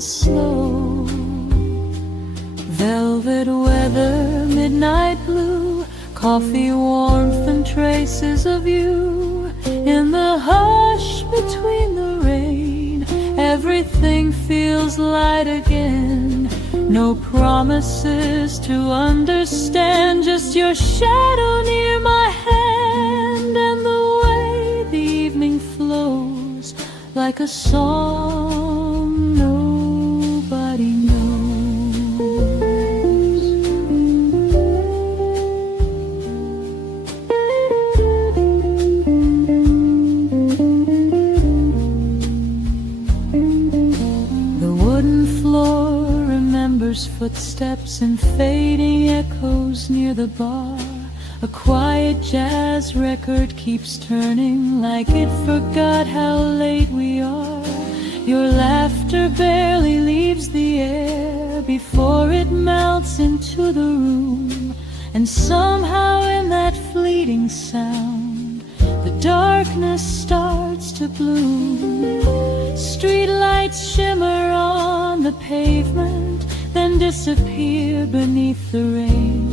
and slow. Velvet weather, midnight blue, coffee warmth and traces of you. In the hush between the rain, everything feels light again. No promises to understand, just your shadow near my hand, and the way the evening flows like a song nobody knows. The wooden floor remembers footsteps and fading echoes near the bar. A quiet jazz record keeps turning like it forgot how late we are. Your laughter barely leaves the air before it melts into the room. And somehow in that fleeting sound, the darkness starts to bloom. Streetlights shimmer on the pavement, then disappear beneath the rain.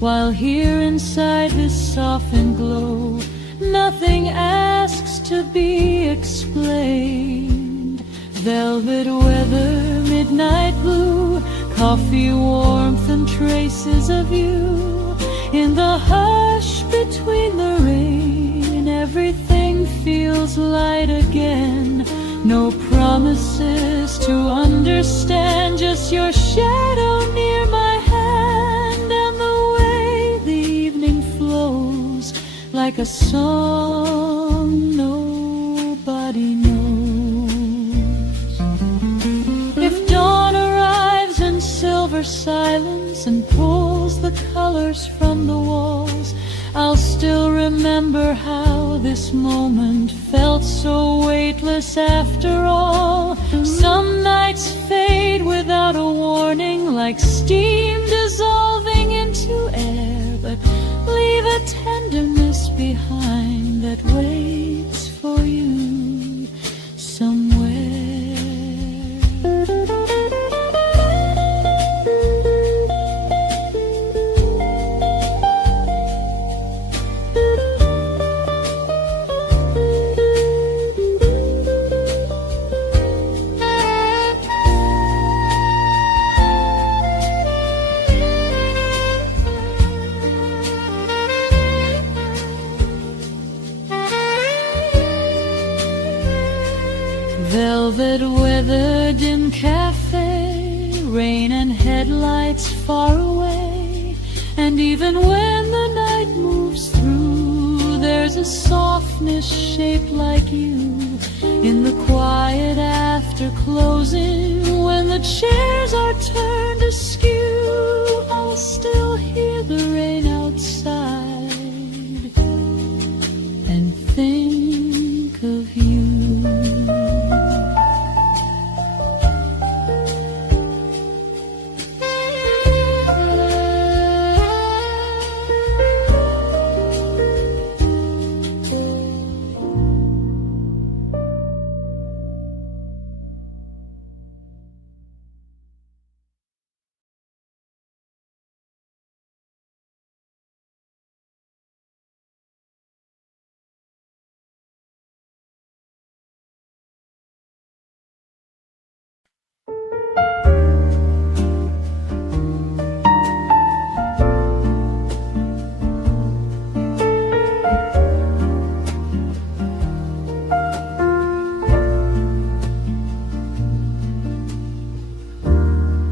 While here inside this softened glow, nothing asks to be explained. Velvet weather, midnight blue, coffee warmth and traces of you. In the hush between the rain, everything feels light again. No promises to understand, just your shadow near my hand, and the way the evening flows like a song nobody knows. If dawn arrives in silver silence and pulls the colors from the walls, I'll still remember how this moment felt so weightless after all. Some nights fade without a warning, like steam dissolving into air, but leave a tenderness behind that waits for you somewhere. Velvet weather, dim cafe, rain and headlights far away. And even when the night moves through, there's a softness shaped like you. In the quiet after closing, when the chairs are turned askew, I'll still hear the rain outside and think of you.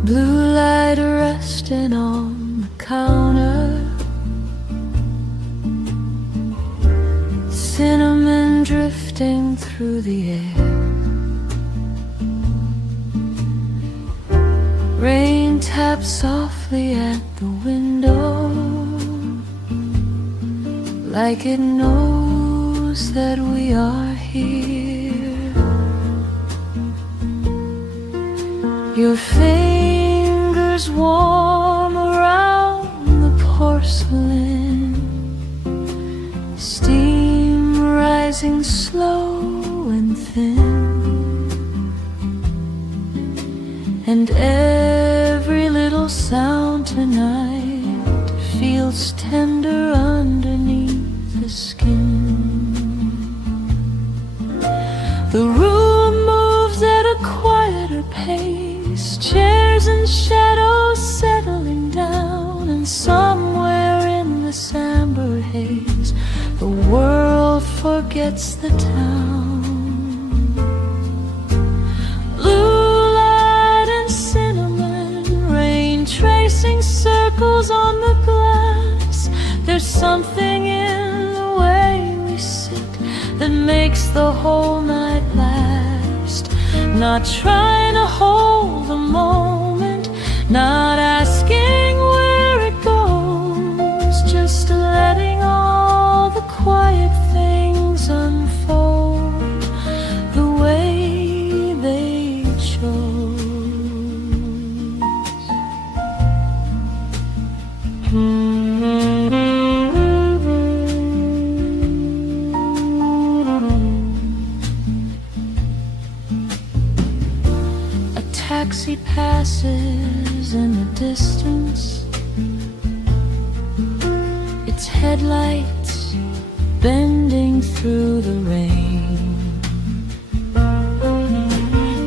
Blue light resting on the counter, cinnamon drifting through the air. Rain taps softly at the window, like it knows that we are here. Your fingers warm around the porcelain, steam rising slow and thin. And every little sound tonight feels tender underneath the skin. The room moves at a quieter pace, chairs and shadows settling down, and somewhere in this amber haze the world forgets the town. Blue light and cinnamon rain tracing circles on the glass. There's something in the way we sit that makes the whole night last. Not trying to hold the moment, not asking where it goes, just letting all the quiet things unfold the way they chose. A taxi passes in the distance, its headlights bending through the rain,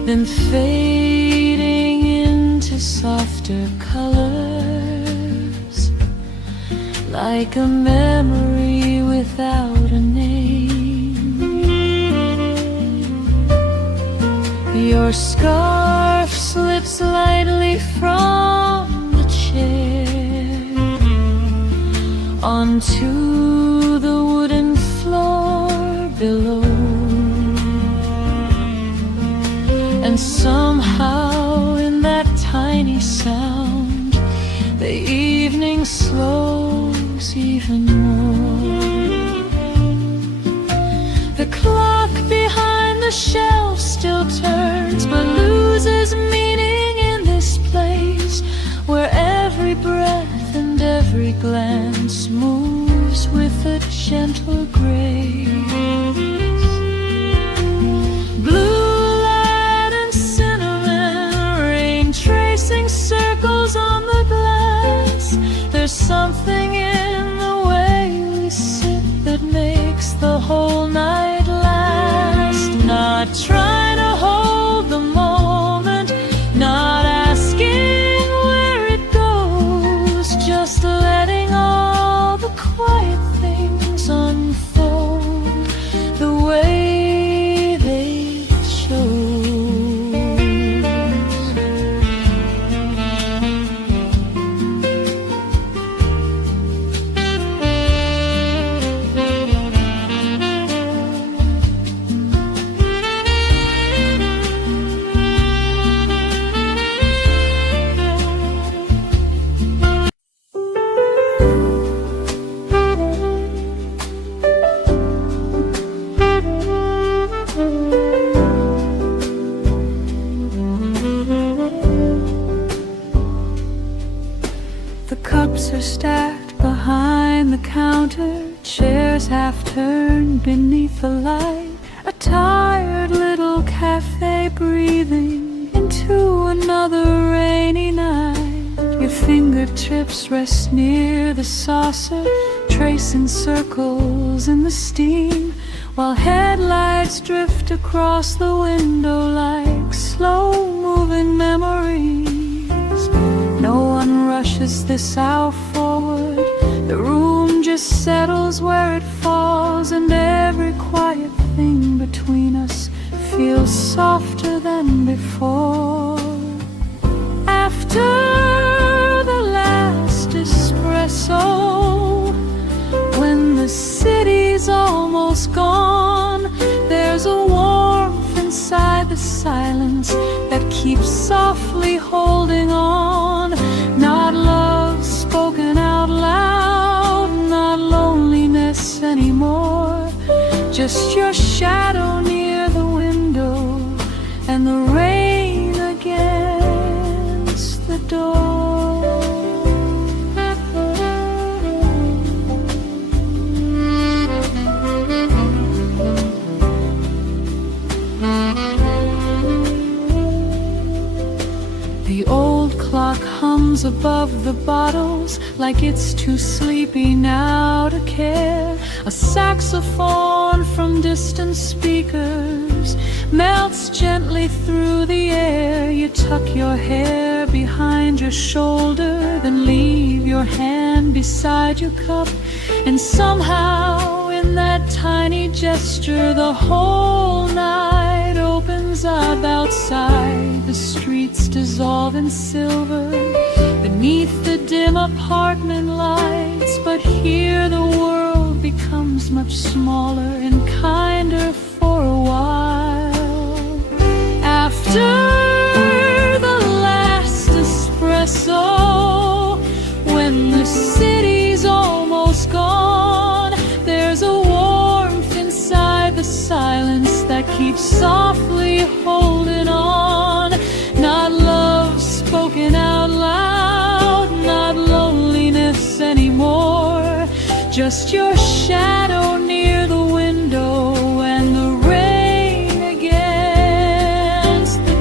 then fading into softer colors, like a memory without a name. Your scarf slips lightly from the chair onto the wooden floor below, and somehow in that tiny sound the evening slows even more. The clock behind the shelf still turns, but loses meaning in this place where every breath and every glance moves with a gentle grace. Blue light and cinnamon rain tracing circles on the glass. There's something in the way we sit that makes the whole night last. Not trying to hold the moment, not asking where it goes, just letting all the quiet things unfold the way they chose. The cups are stacked behind the counter, chairs half turned beneath the light. A tired little cafe breathing into another rainy night. Your fingertips rest near the saucer, tracing circles in the steam, while headlights drift across the window like slow-moving memories. No one rushes this hour forward, the room just settles where it falls, and every quiet thing between us feels softer than before. After the last espresso, when the city's almost gone, there's a warmth inside the silence that keeps softly holding on. Not love spoken out loud, not loneliness anymore, just your shadow near the window and the rain against the door. The old clock hums above the bottles like it's too sleepy now to care. A saxophone from distant speakers melts gently through the air. You tuck your hair behind your shoulder, then leave your hand beside your cup, and somehow in that tiny gesture the whole night opens up. Outside, the streets dissolve in silver beneath the dim apartment lights, but here the world becomes much smaller and kinder for a while. After the last espresso, when the city's almost gone, there's a warmth inside the silence that keeps softly holding on. Not love spoken out loud, not loneliness anymore, just your shadow near the window and the rain against the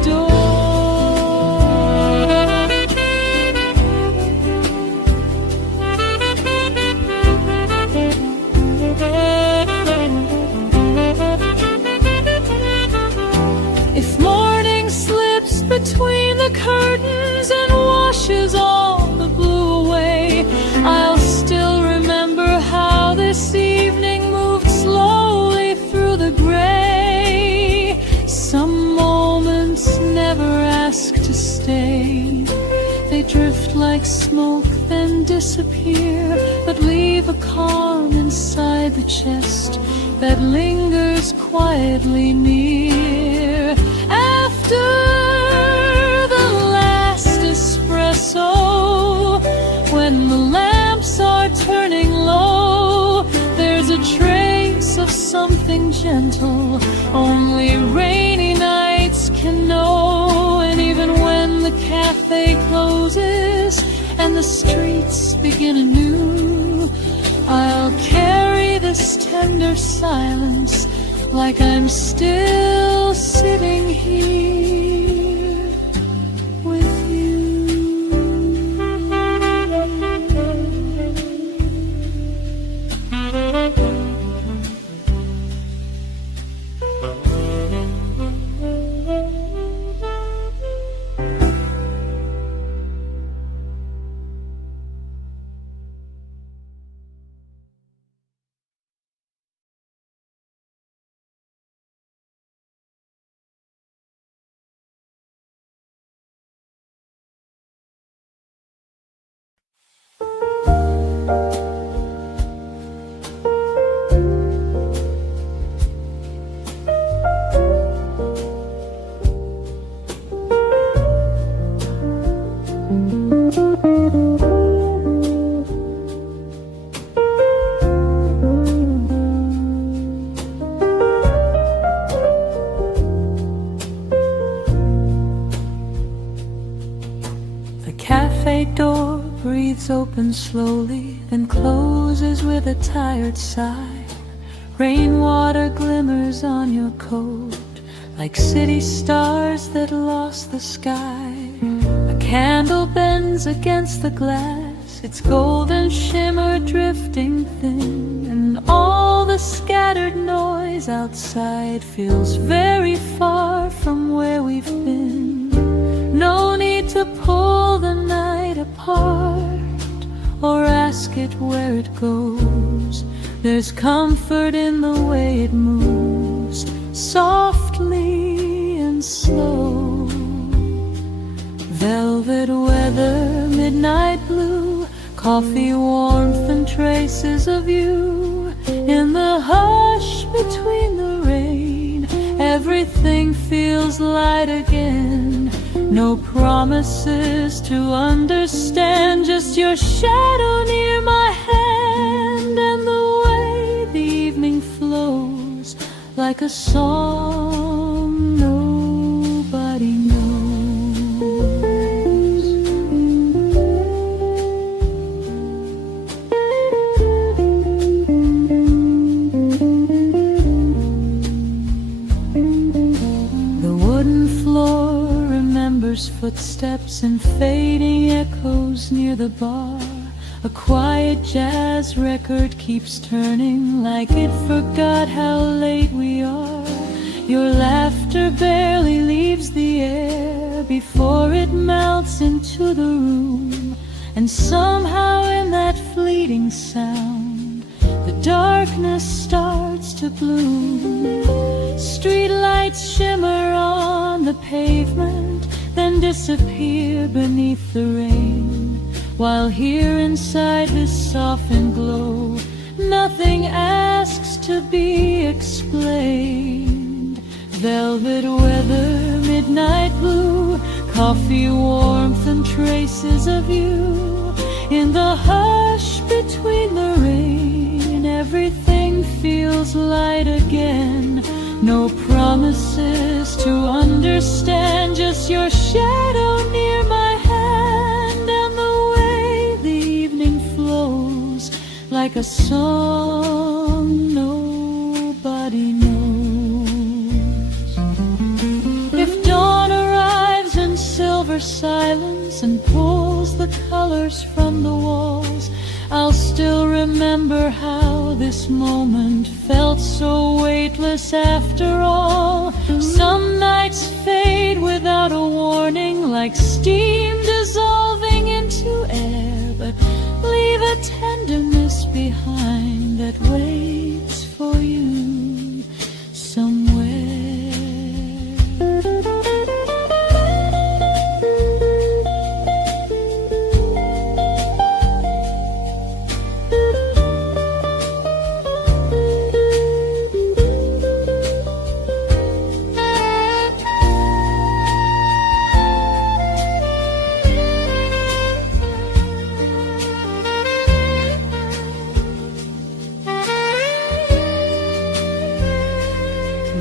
If morning slips between the curtains and washes all the blue away, I'll still remember how this evening moved slowly through the gray. Some moments never ask to stay. They drift like smoke, then disappear, but leave a calm inside the chest that lingers quietly near. After the last espresso, when the lamps are turning low, there's a trace of something gentle only rainy nights can know. And even when the cafe closes and the streets begin anew, I'll carry this tender silence like I'm still sitting here with you. Door breathes open slowly, then closes with a tired sigh. Rainwater glimmers on your coat like city stars that lost the sky. A candle bends against the glass, its golden shimmer drifting thin, and all the scattered noise outside feels very far from where we've been. No need to pull the night apart or ask it where it goes. There's comfort in the way it moves, softly and slow. Velvet weather, midnight blue, coffee warmth and traces of you. In the hush between the rain, everything feels light again. No promises to understand, just your shadow near my hand, and the way the evening flows like a song nobody knows. The wooden floor remembers footsteps footsteps and fading echoes near the bar. A quiet jazz record keeps turning like it forgot how late we are. Your laughter barely leaves the air before it melts into the room. And somehow in that fleeting sound, the darkness starts to bloom. Streetlights shimmer on the pavement, then disappear beneath the rain. While here inside this softened glow, nothing asks to be explained. Velvet weather, midnight blue, coffee warmth and traces of you. In the hush between the rain, everything feels light again. No promises to understand, just your shadow near my hand, and the way the evening flows like a song nobody knows. If dawn arrives in silver silence and pulls the colors from the walls, I'll still remember how this moment felt so weightless after all. Some nights fade without a warning, like steam dissolving into air, but leave a tenderness behind that waits for you somewhere.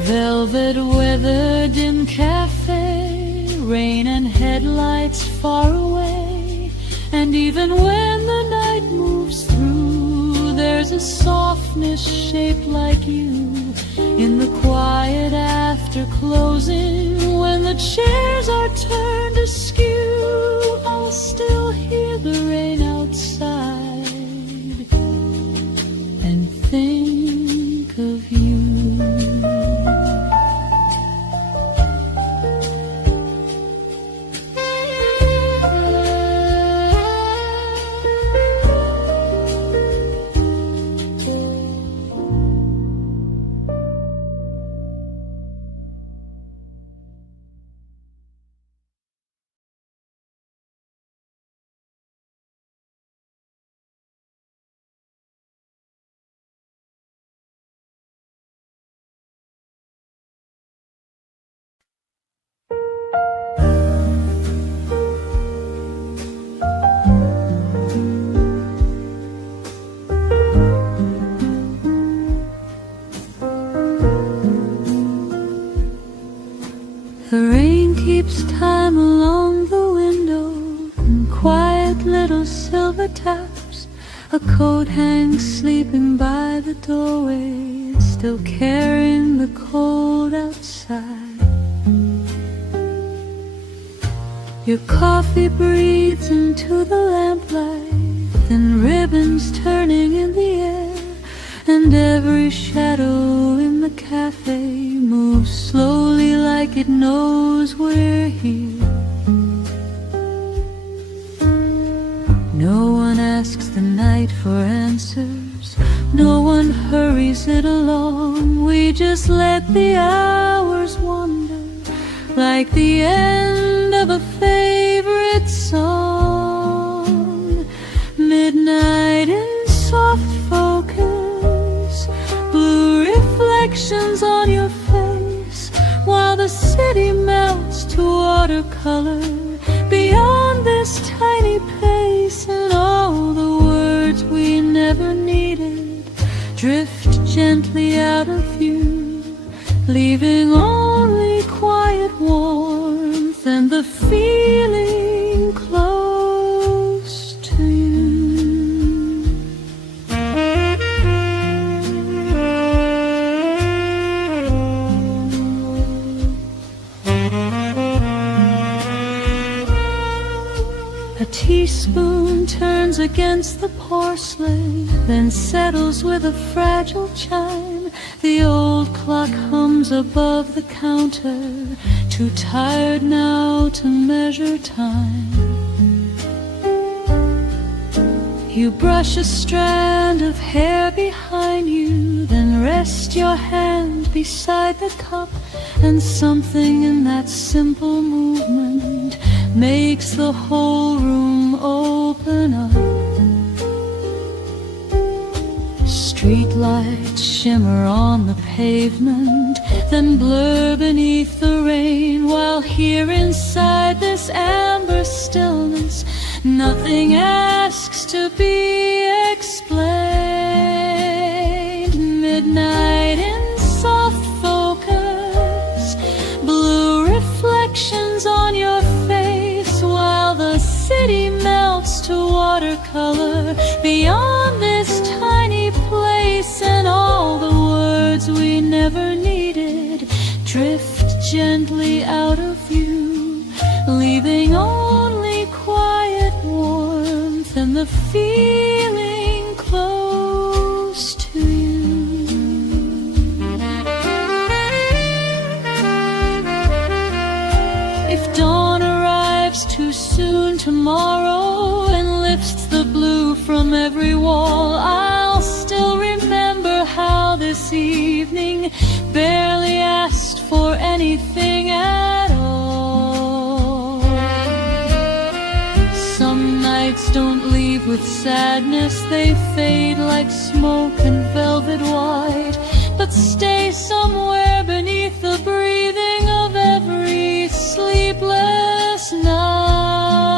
Velvet weather, dim cafe, rain and headlights far away. And even when the night moves through, there's a softness shaped like you. In the quiet after closing, when the chairs are turned askew, I'll still hear the rain outside and think of you. The rain keeps time along the window, and quiet little silver taps. A coat hangs sleeping by the doorway, still carrying the cold outside. Your coffee breathes into the lamplight, then ribbons turning in the air, and every shadow in the cafe moves slowly like it knows we're here. No one asks the night for answers, no one hurries it along. We just let the hours wander like the end of a favorite song. Midnight in soft focus, blue reflections on your face, while the city melts to watercolor beyond this tiny place. And all the words we never needed drift gently out of view, leaving only quiet warmth and the feeling close to you. A teaspoon turns against the porcelain, then settles with a fragile chime. The old clock hums above the counter, too tired now to measure time. You brush a strand of hair behind you, then rest your hand beside the cup, and something in that simple movement makes the whole room open up. Streetlights shimmer on the pavement, then blur beneath the rain, while here inside this amber stillness, nothing asks to be explained. Midnight in soft focus, blue reflections on your face, while the city melts to watercolor beyond this tiny place, and all the words we never needed drift gently out of view, leaving only quiet warmth and the feeling close to you. If dawn arrives too soon tomorrow and lifts the blue from every wall, I'll still remember how this evening barely asked for anything at all. Some nights don't leave with sadness, they fade like smoke and velvet white, but stay somewhere beneath the breathing of every sleepless night.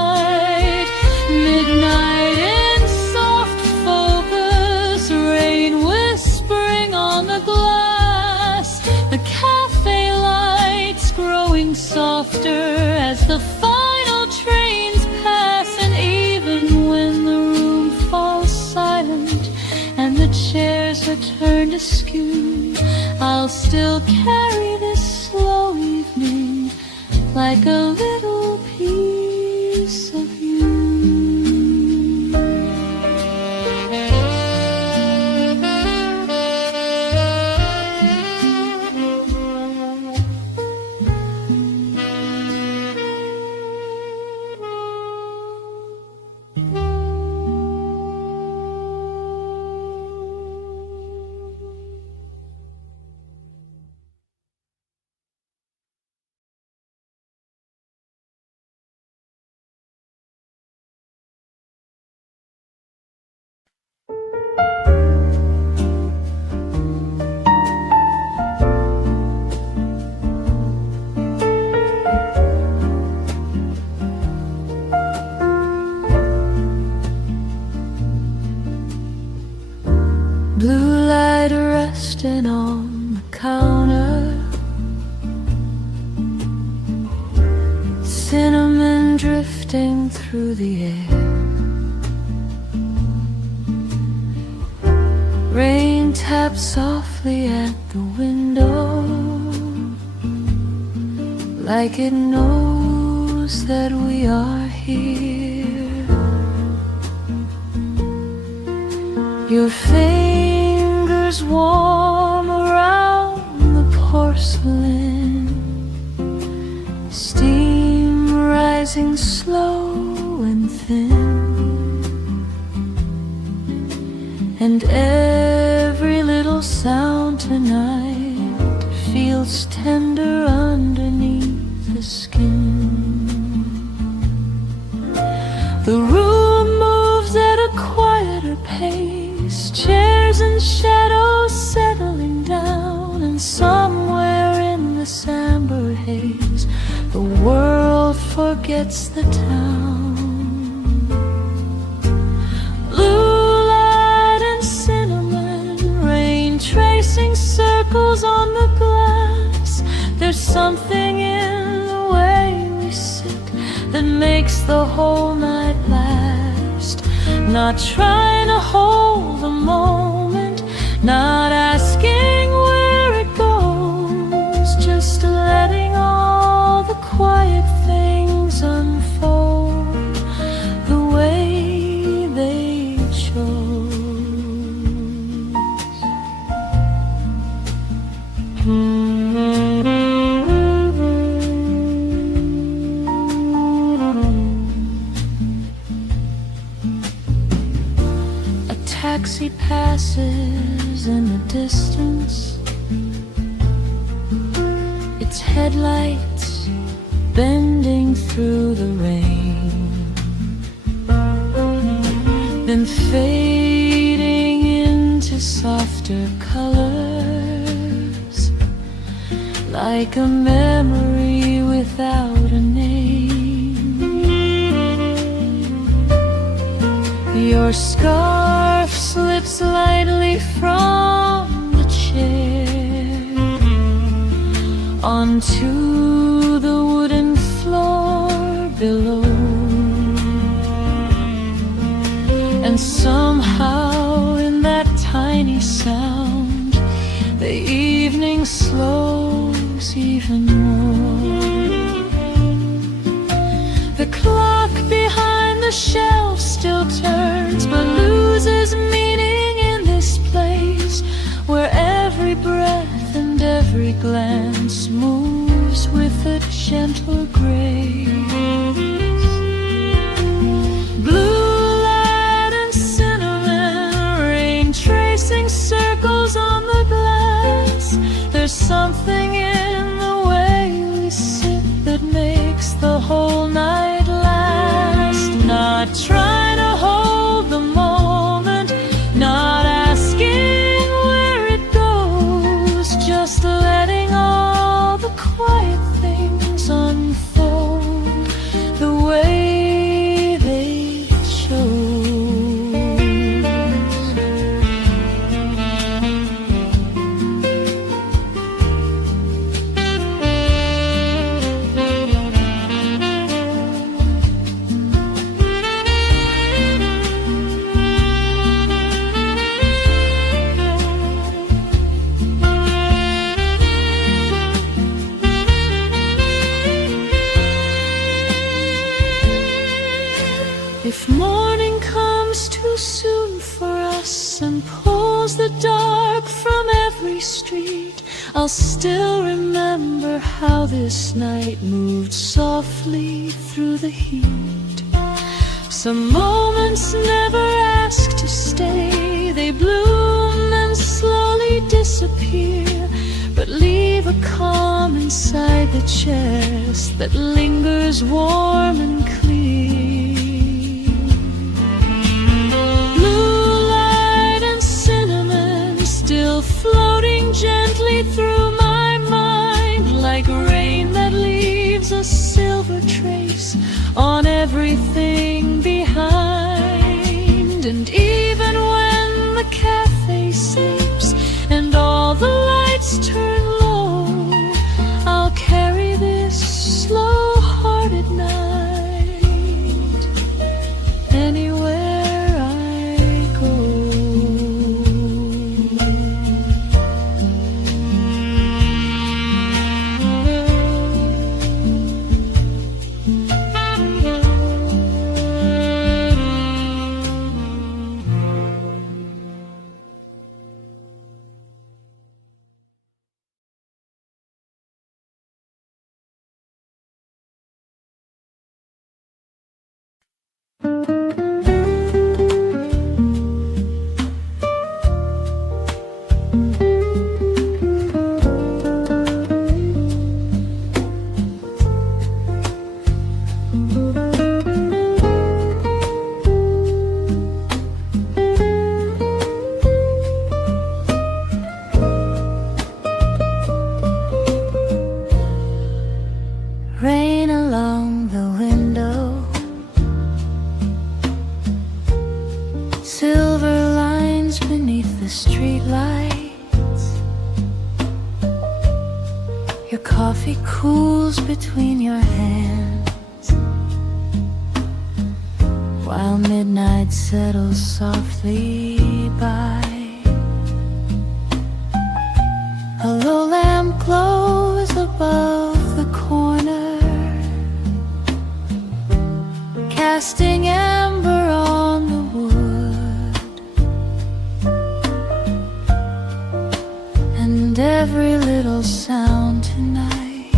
Midnight in soft focus, rain whispering on the glass, the cafe lights growing softer as the final trains pass, and even when the room falls silent and the chairs are turned askew, I'll still carry this slow evening like a little piece of you. Blue light resting on the counter, cinnamon drifting through the air, rain taps softly at the window, like it knows that we are here. Your fingers warm around the porcelain, steam rising slow and thin, and every little sound tonight feels tender underneath the skin. The room moves at a quieter pace, chairs and shadows settling down, and somewhere in this amber haze the world forgets the town. Blue light and cinnamon, rain tracing circles on the glass. There's something in the way we sit that makes the whole night last. Not trying to hold the moment, not asking where it goes, just letting all the quiet things unfold. taxi passes in the distance, its headlights bending through the rain, then fading into softer colors, like a memory without a name. Your scarf slips lightly from the chair onto the wooden floor below, and somehow in that tiny sound the evening slows even more. The clock behind the shelf still turns, but loses meaning in this place where every breath and every glance moves with a gentle grace. Blue light and cinnamon rain tracing circles on the glass. There's something in the way we sit that makes the whole night last. Not trying to hold the moment, not asking where it goes, just letting all the quiet things unfold the way they chose. If morning comes too soon for us and pulls the dark from every street, I'll still remember how this night moved softly through the heat. Some moments never ask to stay, they bloom and slowly disappear, but leave a calm inside the chest that lingers warm and clear. Floating gently through my mind, like rain that leaves a silver trace on everything behind. And even when the cafe sleeps and all the lights turn low, I'll carry this slow-hearted night anywhere I go. Rain along the window, silver lines beneath the streetlights. Your coffee cools between your hands, while midnight settles softly by. A low lamp glows above the corner, casting amber on the wood, and every little sound tonight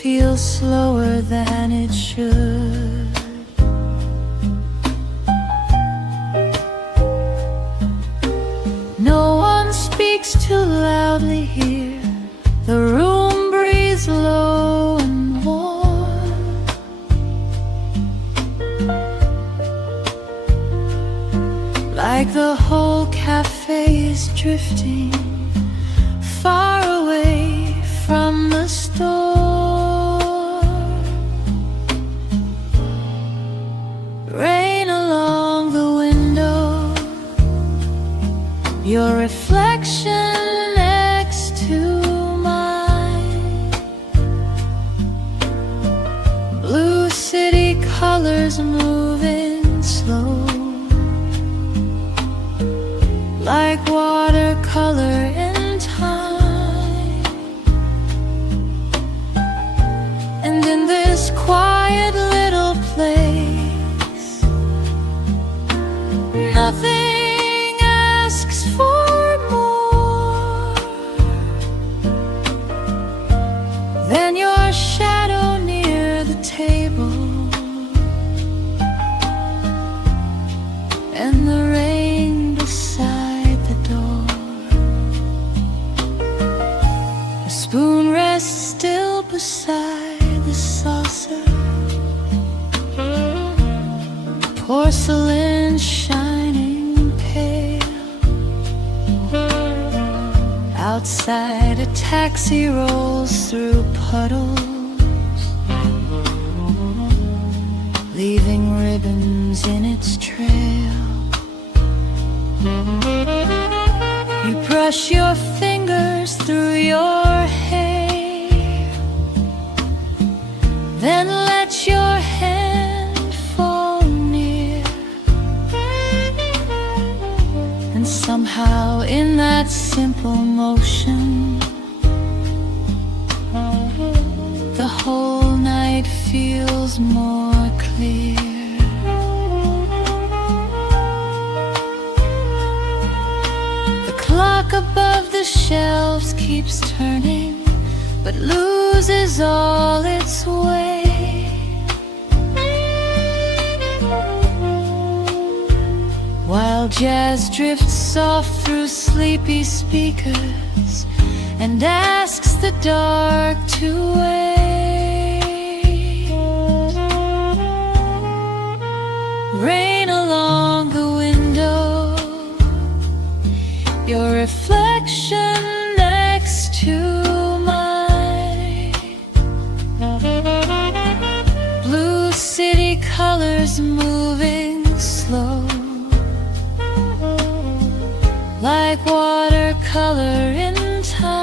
feels slower than it should. drinks too loudly here. The room breathes low and warm, like the whole cafe is drifting far away from the storm. Rain along the window, your reflection next to mine. Blue city colors moving slow, like watercolor in time. And in this quiet little place, nothing asks for more than your shadow near the table and the rain beside the door. A spoon rests still beside the saucer, porcelain shining pale. Outside a taxi rolls through puddles, leaving ribbons in its trail. You brush your fingers through your hair, then let your hand fall near. And somehow in that simple motion, the whole night feels more clear. The clock above the shelves keeps turning, but loses all its way. While jazz drifts soft through sleepy speakers and asks the dark to wait. Rain along the window, your reflection next to mine. Blue city colors moving slow, like watercolor in time.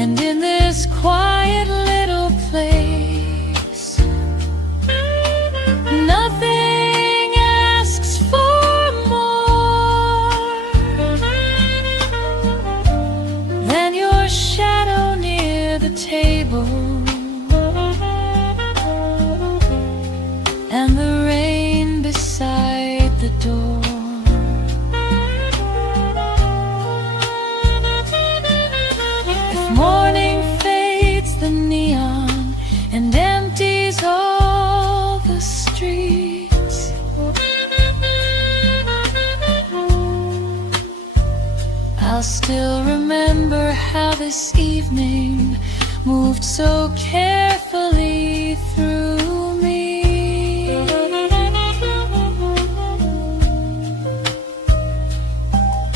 And in this quiet little place, nothing asks for more than your shadow near the table and the rain beside the door. If morning fades the neon and empties all the streets, I'll still remember how this evening moved so carefully through me.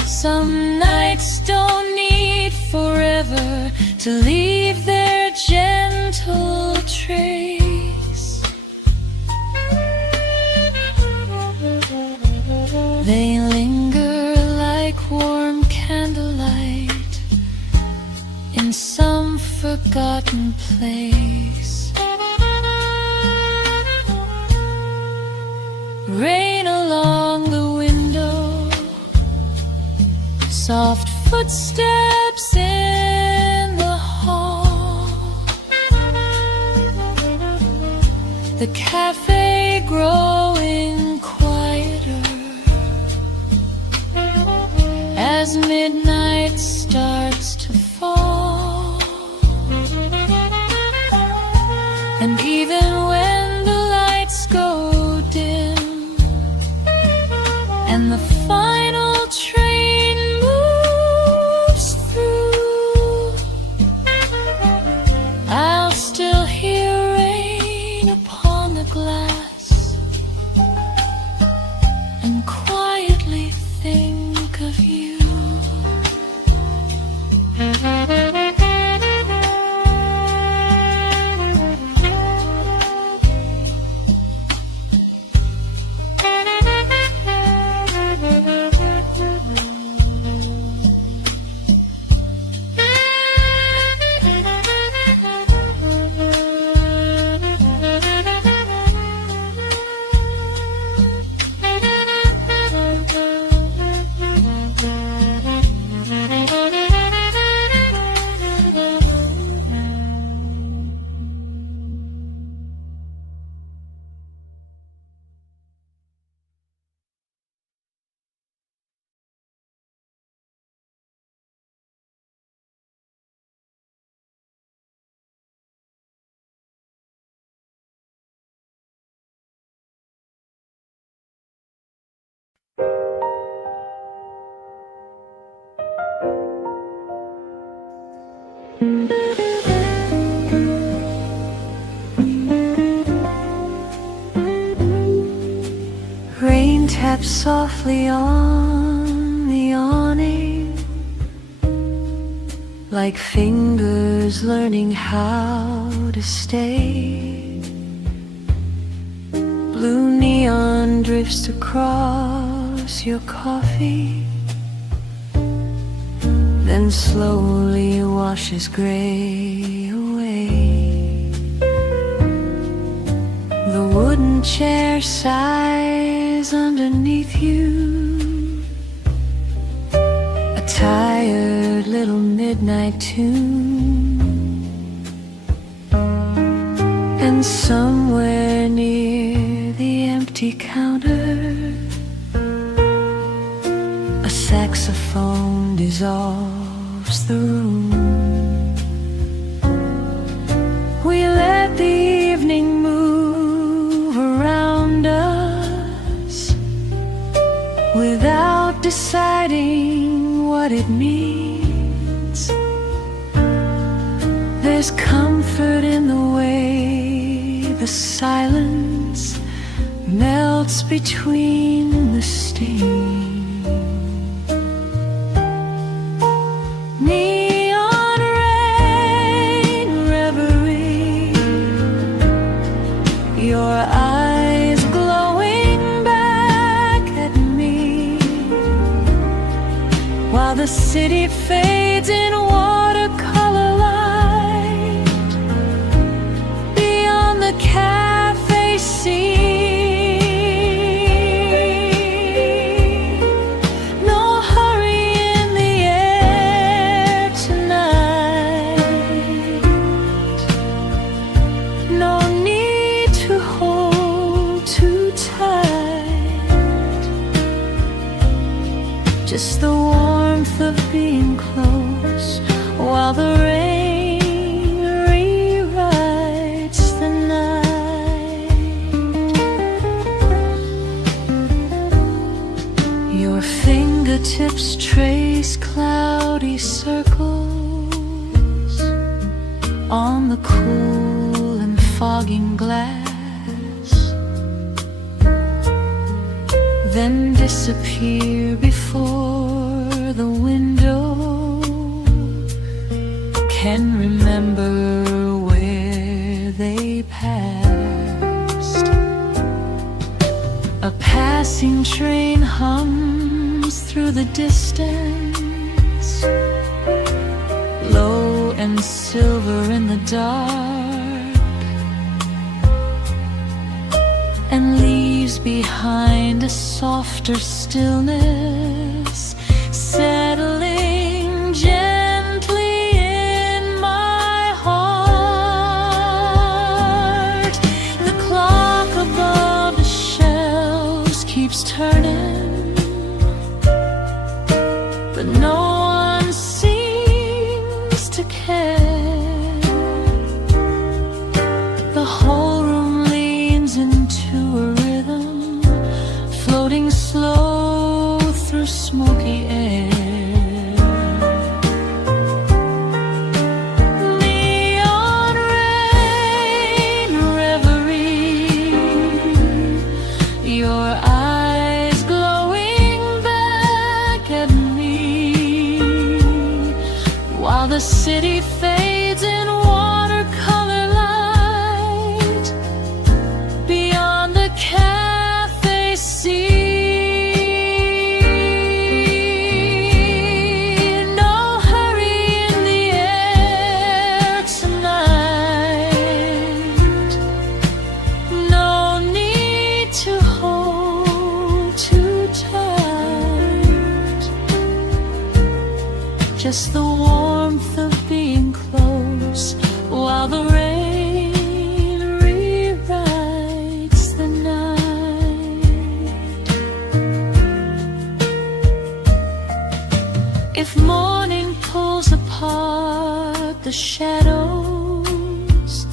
Some nights don't need forever to leave their gentle trace. They linger like warm candlelight in some forgotten place. Rain along the window, soft footsteps in the hall. The cafe growing quieter as midnight starts to fall. And even when the lights go dim and the fire softly on the awning, like fingers learning how to stay. Blue neon drifts across your coffee, then slowly washes gray away. The wooden chair sighs underneath you, a tired little midnight tune. And somewhere near the empty counter, a saxophone dissolves the room. We let the evening move around us without deciding what it means. There's comfort in the way the silence melts between the steam. Neon rain reverie, your eyes glowing back at me, while the city fades in watercolor light beyond the cafe scene. No hurry in the air tonight, no need to hold too tight, just the warmth of being close while the rain rewrites the night. Your fingertips trace cloudy circles on the cool and fogging glass, then disappear before the window can remember where they passed. A passing train hums through the distance, low and silver in the dark, and leaves behind a softer stillness, settling gently in my heart. The clock above the shelves keeps turning, but no one seems to care. The whole room leans into a rhythm, floating slow through smoky air. Neon rain reverie, your eyes glowing back at me, while the city fades in watercolor light beyond the cafe scene. No hurry in the air tonight, no need to hold too tight, just the warmth of being close while the rain rewrites the night. If morning pulls apart the shadows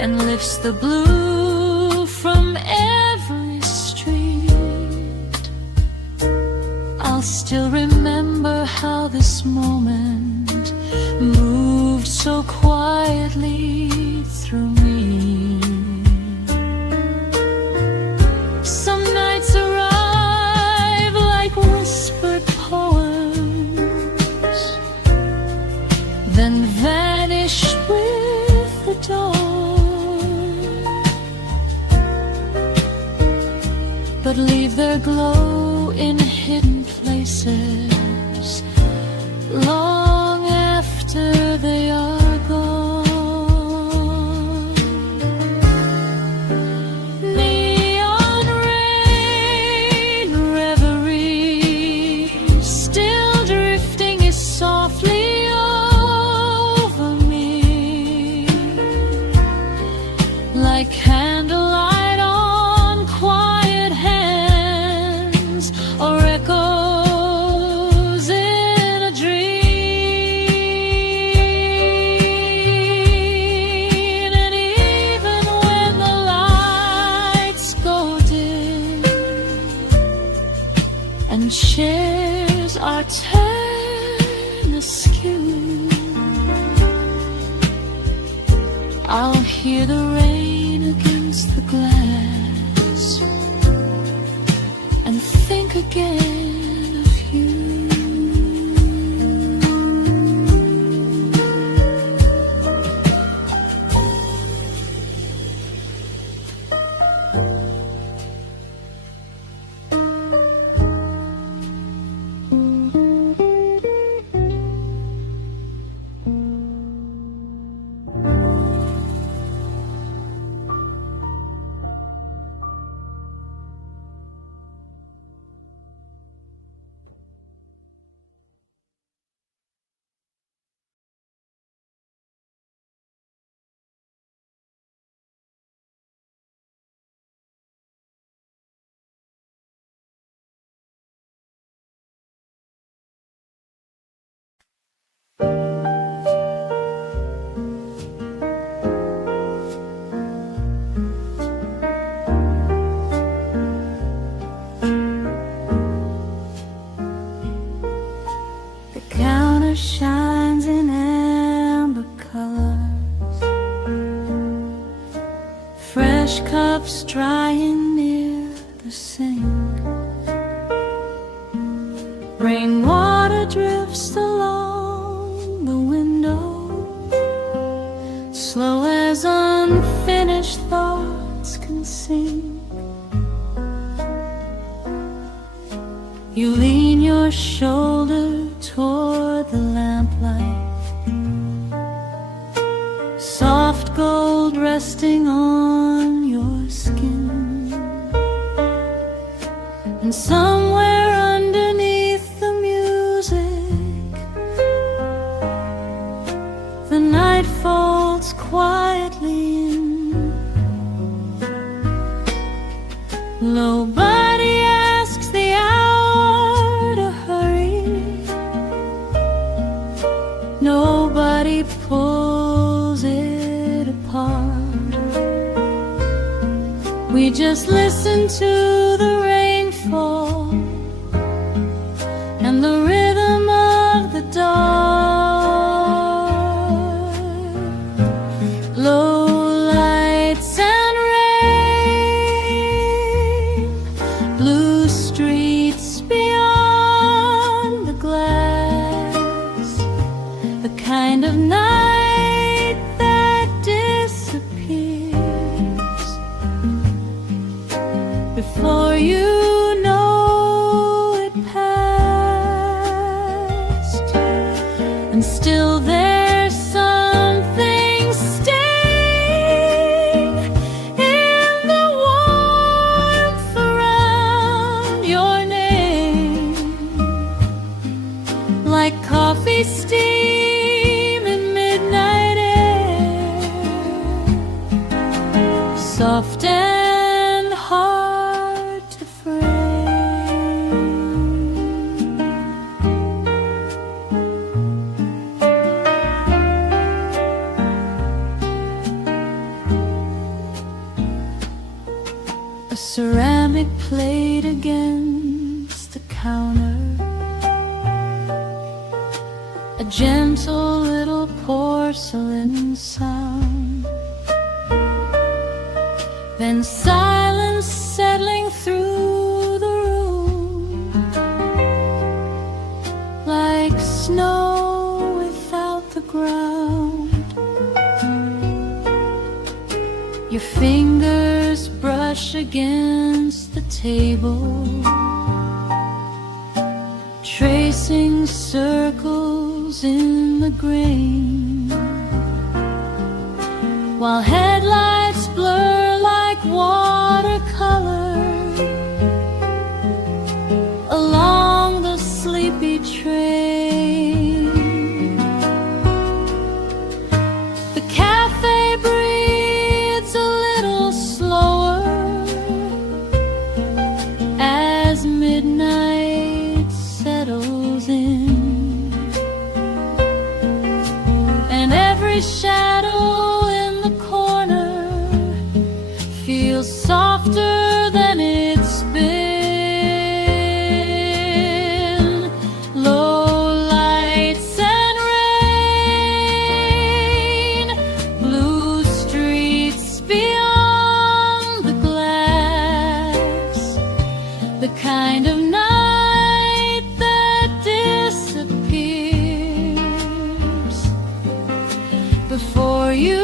and lifts the blue from every street, I'll still remember how this moment moved so quietly through me. Some nights arrive but leave their glow in hidden places long after they are gone. Neon rain reverie, still drifting is softly over me, like candlelight on quiet hands, or echoes in a dream. And even when the lights go dim and chairs are turned askew, I'll hear the rain against the glass and think again of you. The counter shines in amber colors, fresh cups drying near the sink. Rainwater drifts along the window, slow as unfinished thoughts can sink. You lean your shoulder toward the lamplight, soft gold resting on your skin. And somewhere underneath the music, the night falls quietly in. Nobody asks the hour to hurry, nobody pulls it apart. We just listen to the rainfall and the rhythm of the dark. Low lights and rain, blue streets beyond the glass, the kind of night that disappears before you know it passed. And still there's something staying in the warmth around your name, like coffee steam in midnight air, soft and hard to frame. A ceramic plate against the counter, a gentle little porcelain sound, then silence settling through the room, like snow without the ground. Your fingers brush against the table, tracing circles in the grain, while headlights blur like watercolor along the sleepy train. The cafe breathes a little slower as midnight settles in, and every shadow in the corner feels softer than it's been. Low lights and rain, blue streets beyond the glass, the kind of night that disappears before you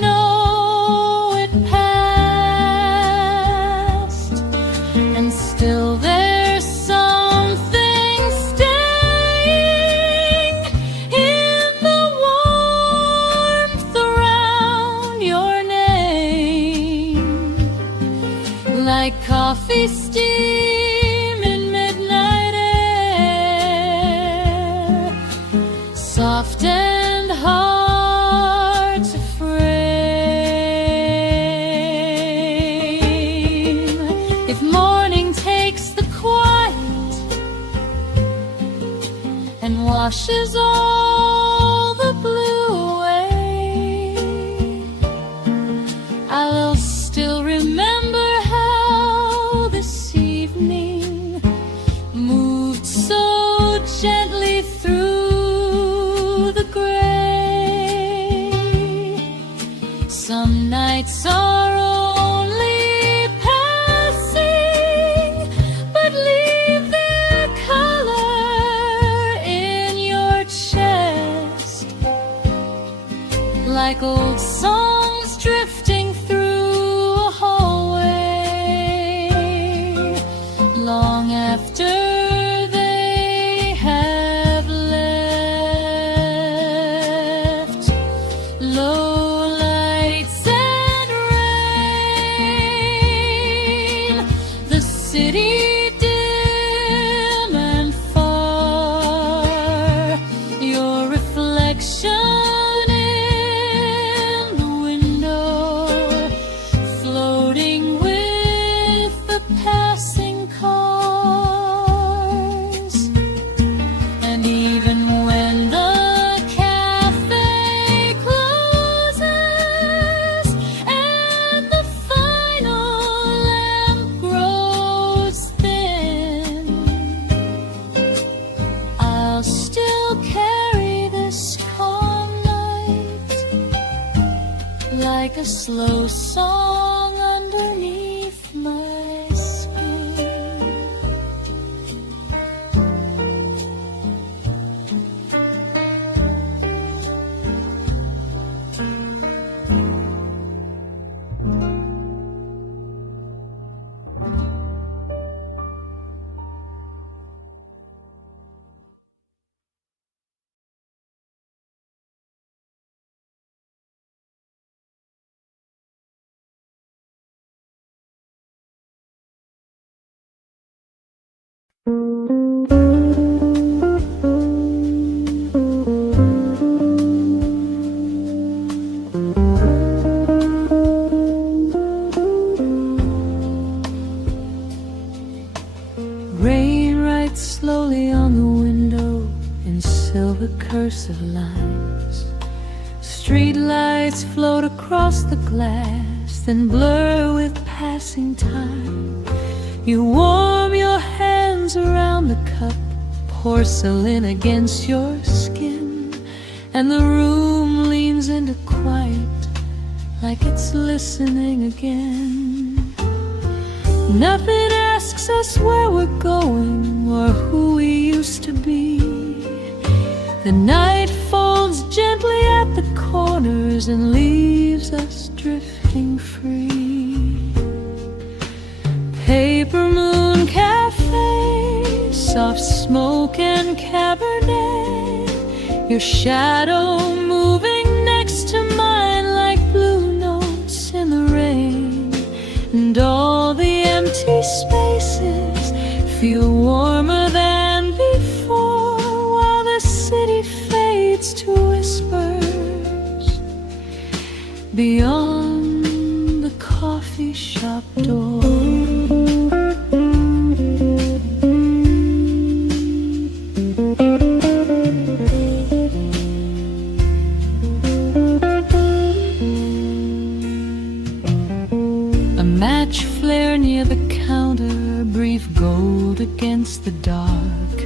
know it passed. And still there's something staying in the warmth around your name, like coffee steam in midnight air, soft and hard to frame. If morning takes the quiet and washes all the blue away, I'll still remember how this evening moved so gently through the gray. Some nights are only passing, but leave their color in your chest, like old songs drifting through a hallway, long after they have left. Low lights and rain, the city dim and far, your reflection in the window, floating with the passing cars. And even when the cafe closes and the final lamp grows thin, I'll still carry this calm night like a slow song underneath my skin. Rain writes slowly on the window in silver cursive lines. Street lights float across the glass, then blur with passing time. You warm your hands around the cup, porcelain against your skin, and the room leans into quiet like it's listening again. Nothing asks us where we're going or who we used to be. The night folds gently at the corners and leaves us drifting free. Paper soft smoke and Cabernet, your shadow moving next to mine like blue notes in the rain. And all the empty spaces feel warmer than before, while the city fades to whispers beyond the coffee shop door. A match flare near the counter, brief gold against the dark,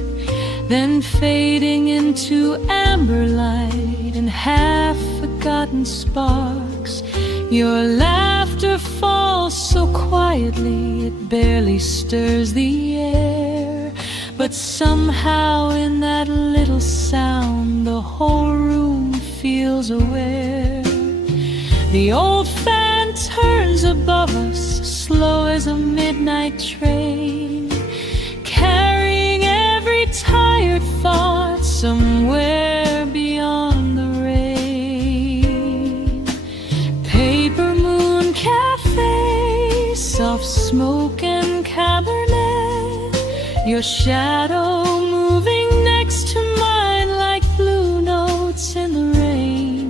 then fading into amber light and half-forgotten sparks. Your laughter falls so quietly it barely stirs the air, but somehow in that little sound the whole room feels aware. The old fan turns above us, slow as a midnight train, carrying every tired thought somewhere beyond the rain. Paper Moon Cafe, soft smoke and Cabernet, your shadow moving next to mine like blue notes in the rain.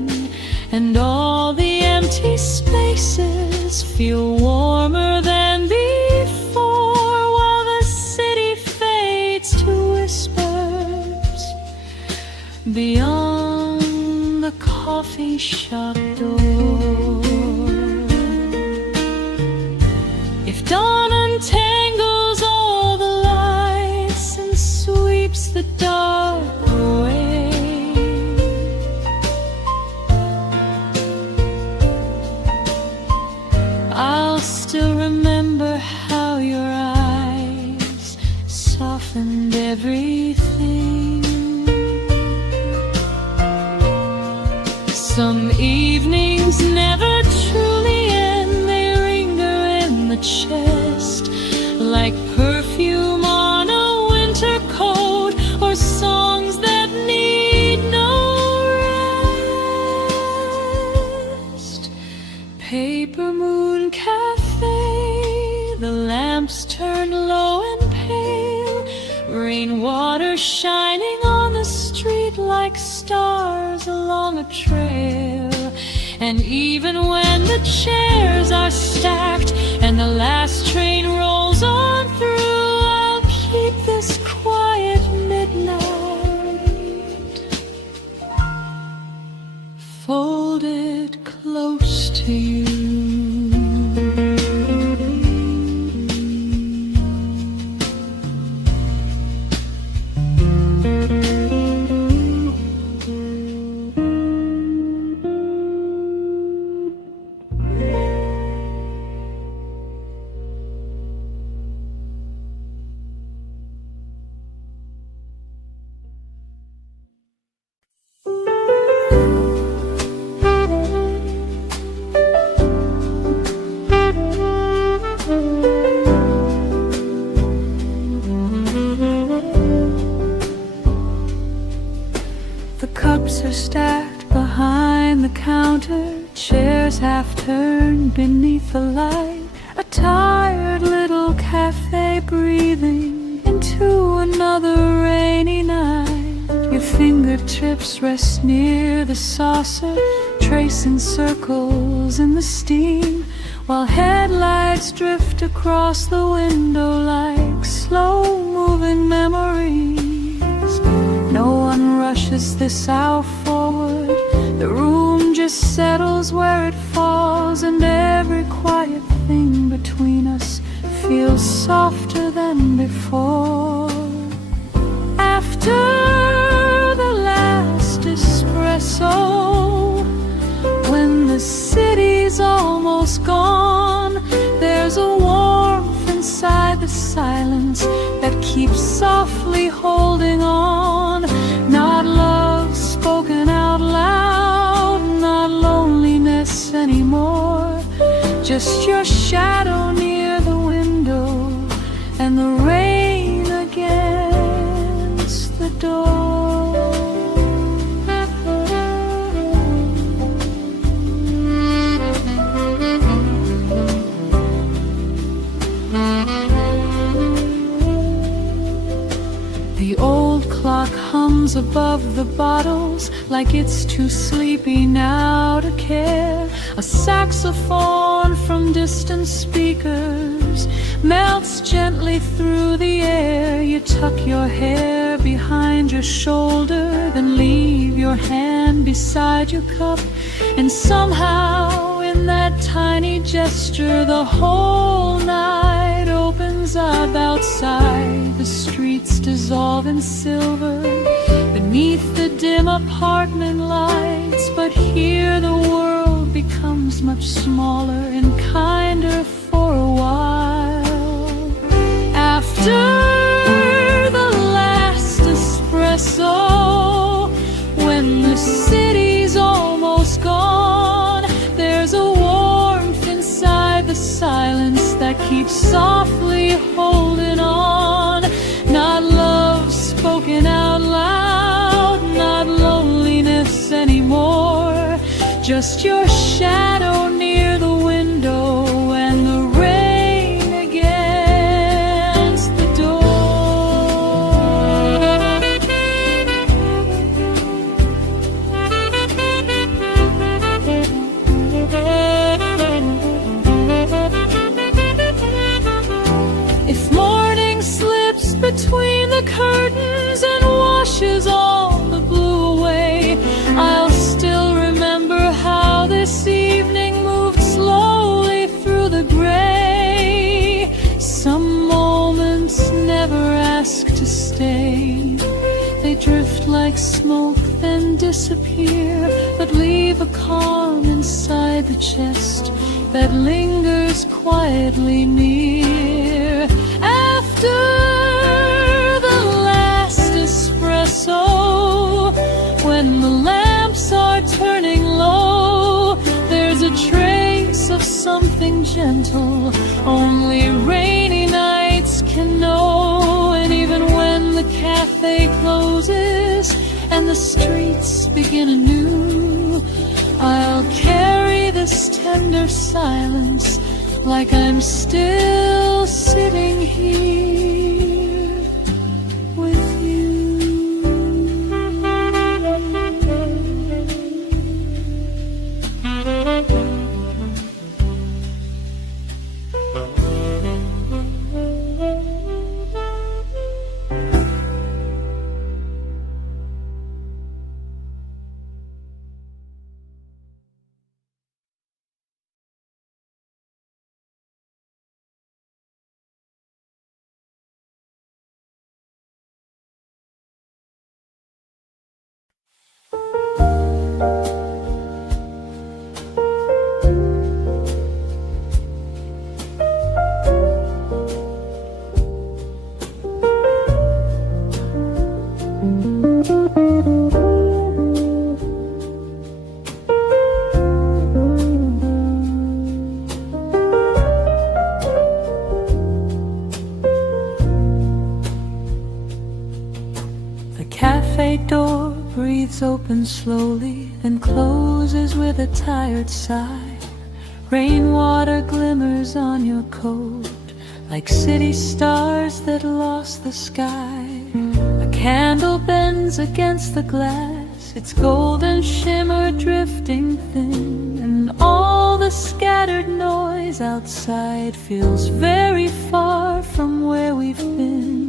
And all the empty spaces feel warmer than before, while the city fades to whispers beyond the coffee shop door. If dawn untangles all the lights and sweeps the dark away, I'll still remember how your eyes softened everything. Some evenings never truly end, they linger in the chest like perfume on a winter coat, or songs that need no rest. Paper Moon Cafe, the lamps turn low and pale, rainwater shining on the street like stars along a trail. And even when the chairs are stacked and the last train rolls on through, I'll keep this quiet midnight folded close to you. The cups are stacked behind the counter, chairs half turned beneath the light. A tired little cafe breathing into another rainy night. Your fingertips rest near the saucer, tracing circles in the steam, while headlights drift across the window like slow-moving memories. No one rushes this hour forward, the room just settles where it falls, and every quiet thing between us feels softer than before. After the last espresso, when the city's almost gone, there's a warmth inside the silence that keeps softly holding on. Not love spoken out loud, not loneliness anymore, just your shadow near the window and the rain again. door. The old clock hums above the bottles like it's too sleepy now to care. A saxophone from distant speakers melts gently through the air. You tuck your hair behind your shoulder, then leave your hand beside your cup, and somehow in that tiny gesture the whole night opens up. Outside the streets dissolve in silver beneath the dim apartment lights, but here the world becomes much smaller and kinder for a while. After the last espresso, when the city's almost gone, there's a warmth inside the silence that keeps softly holding on. Not love spoken out loud, not loneliness anymore, just your shadow near the window and the rain against the If morning slips between the curtains and washes all the blue away, I'll still remember how this evening moved slowly through the gray. Some moments never ask to stay. They drift like smoke, then disappear, but leave a calm inside the chest that lingers quietly near. After the last espresso, when the lamps are turning low, there's a trace of something gentle only rainy nights can know. And even when the cafe closes and the streets begin anew, I'll carry this tender silence like I'm still sitting here with you. cafe door breathes open slowly, then closes with a tired sigh. Rainwater glimmers on your coat like city stars that lost the sky. A candle bends against the glass, its golden shimmer drifting thin, and all the scattered noise outside feels very far from where we've been.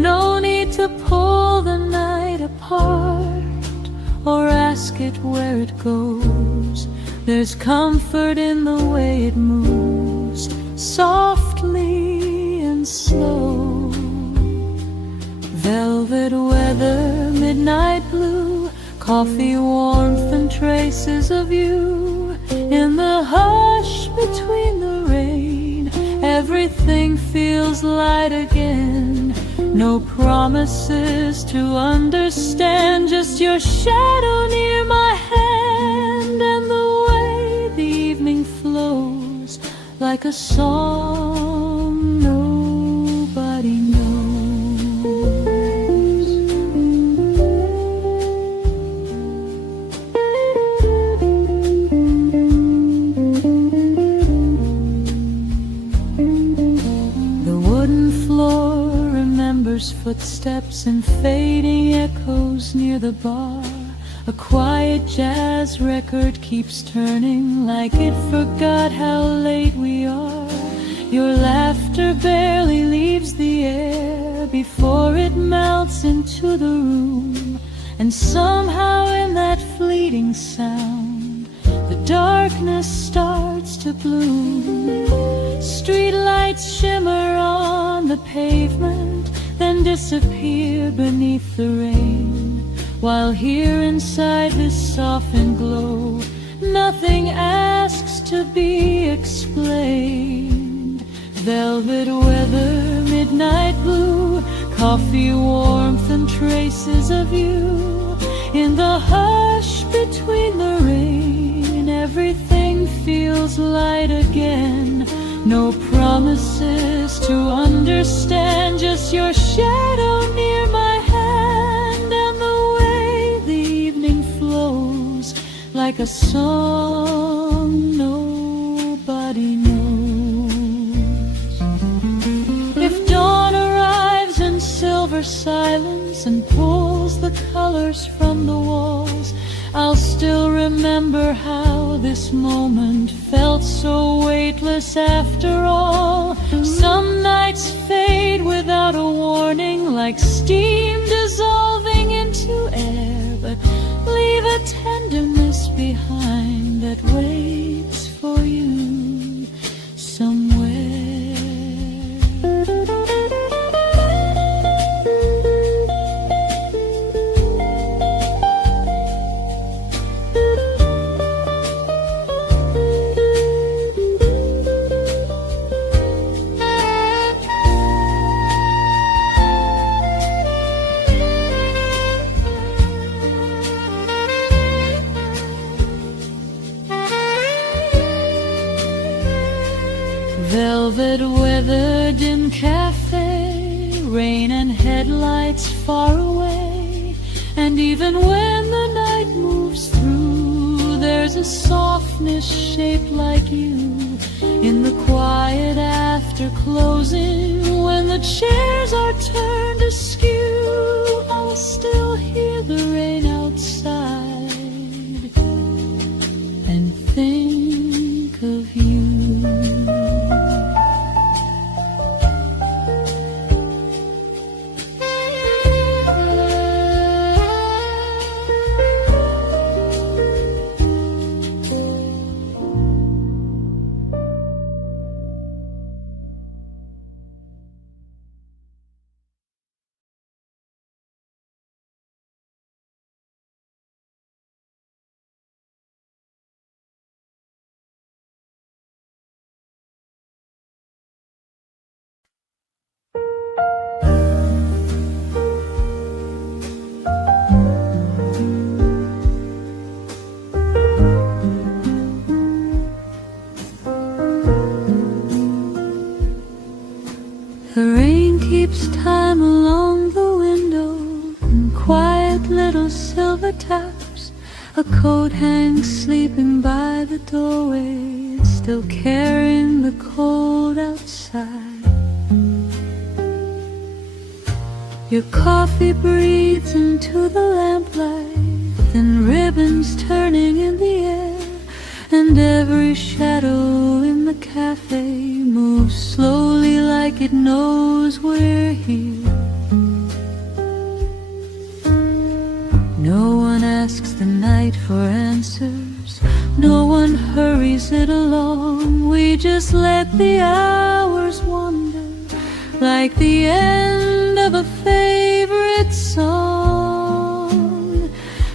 No need to pull the night apart or ask it where it goes. There's comfort in the way it moves, softly and slow. Velvet weather, midnight blue, coffee warmth and traces of you. In the hush between the rain, everything feels light again. No promises to understand, just your shadow near my hand, and the way the evening flows like a song nobody knows. footsteps and fading echoes near the bar. A quiet jazz record keeps turning like it forgot how late we are. Your laughter barely leaves the air before it melts into the room. And somehow in that fleeting sound, the darkness starts to bloom. Streetlights shimmer on the pavement, then disappear beneath the rain. While here inside this softened glow, nothing asks to be explained. Velvet weather, midnight blue, coffee warmth and traces of you. In the hush between the rain, everything feels light again. No promises to understand, just your shadow near my hand, and the way the evening flows like a song nobody knows. If dawn arrives in silver silence and pulls the colors from the walls, I'll still remember how this moment felt so weightless after all. Some nights fade without a warning, like steam dissolving into air, but leave a tenderness behind that waits for you somewhere. Velvet weather, dim cafe, rain and headlights far away. And even when the night moves through, there's a softness shaped like you. In the quiet after closing, when the chairs are turned askew, I'll still hear the rain outside and think of you. The rain keeps time along the window in quiet little silver taps. A coat hangs sleeping by the doorway, still carrying the cold outside. Your coffee breathes into the lamplight, then ribbons turning in the air, and every shadow in the cafe moves slowly like it knows we're here. No one asks the night for answers, no one hurries it along. We just let the hours wander like the end of a favorite song.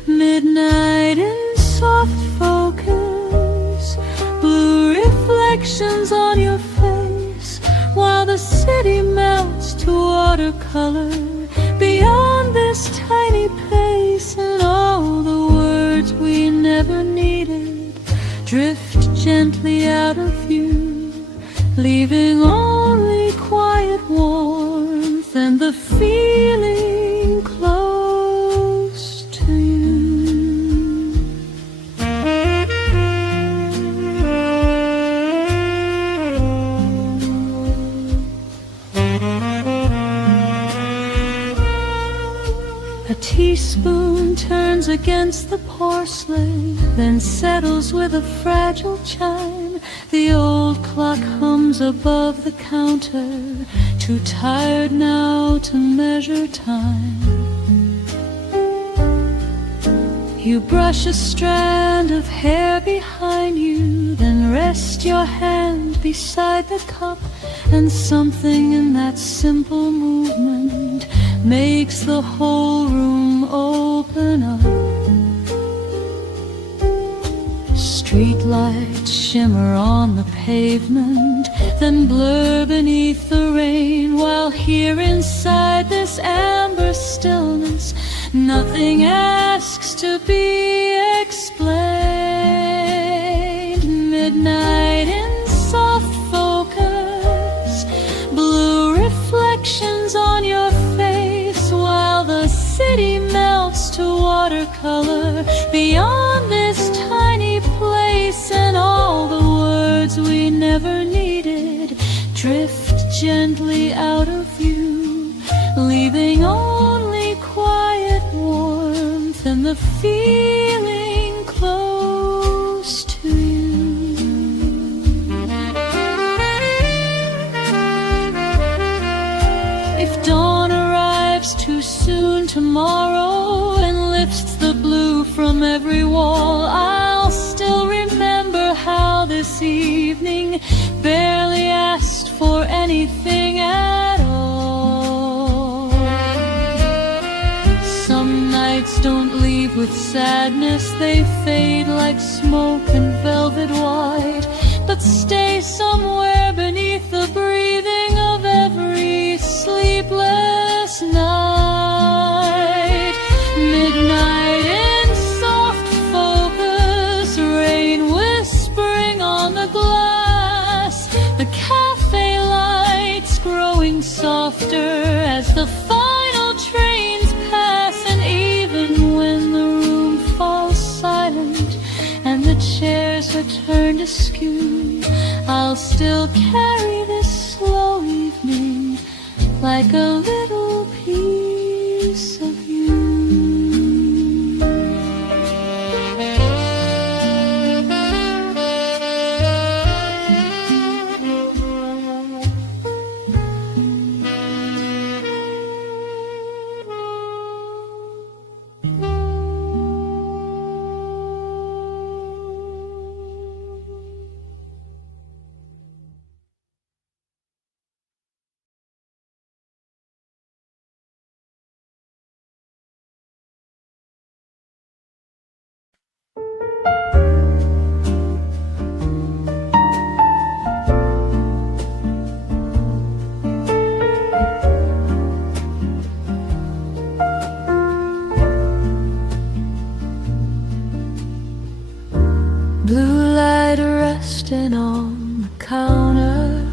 Midnight in soft focus, blue reflections on your face, while the city melts to watercolor beyond this tiny place. And all the words we never needed drift gently out of view, leaving only quiet warmth and the feeling close to you. against the porcelain, then settles with a fragile chime. The old clock hums above the counter, too tired now to measure time. You brush a strand of hair behind you, then rest your hand beside the cup, and something in that simple movement makes the whole room open up. Streetlights shimmer on the pavement, then blur beneath the rain, while here inside this amber stillness, nothing asks to be explained. Midnight in soft focus, blue reflections on your face, while the city melts to watercolor beyond this tiny place, and all the words we never needed drift gently out of view, leaving only quiet warmth and the feeling close to you. If dawn arrives too soon tomorrow and lifts the blue from every wall, I'll still remember how this evening barely asked for anything at all. Some nights don't leave with sadness, they fade like smoke and velvet white, but stay somewhere beneath the breathing of every sleepless night. Midnight in soft focus, rain whispering on the glass, the cafe lights growing softer as the final trains pass, and even when the room falls silent and the chairs are turned askew, I'll still carry this slow evening like a little piece of you. Blue light resting on the counter,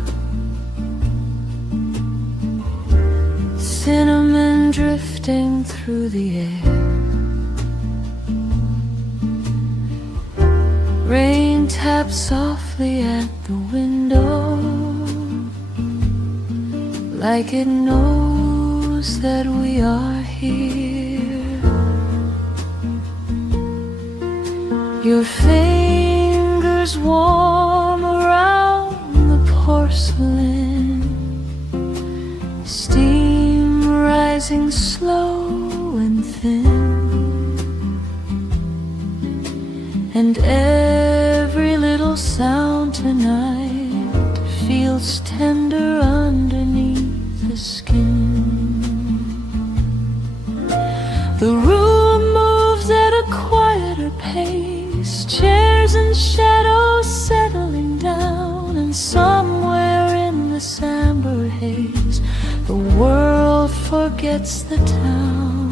cinnamon drifting through the air, rain taps softly at the window, like it knows that we are here. Your fingers warm around the porcelain, steam rising slow and thin, and every little sound tonight feels tender underneath the skin. The room moves at a quieter pace, chairs and shadows settling down, and somewhere in this amber haze the world forgets the town.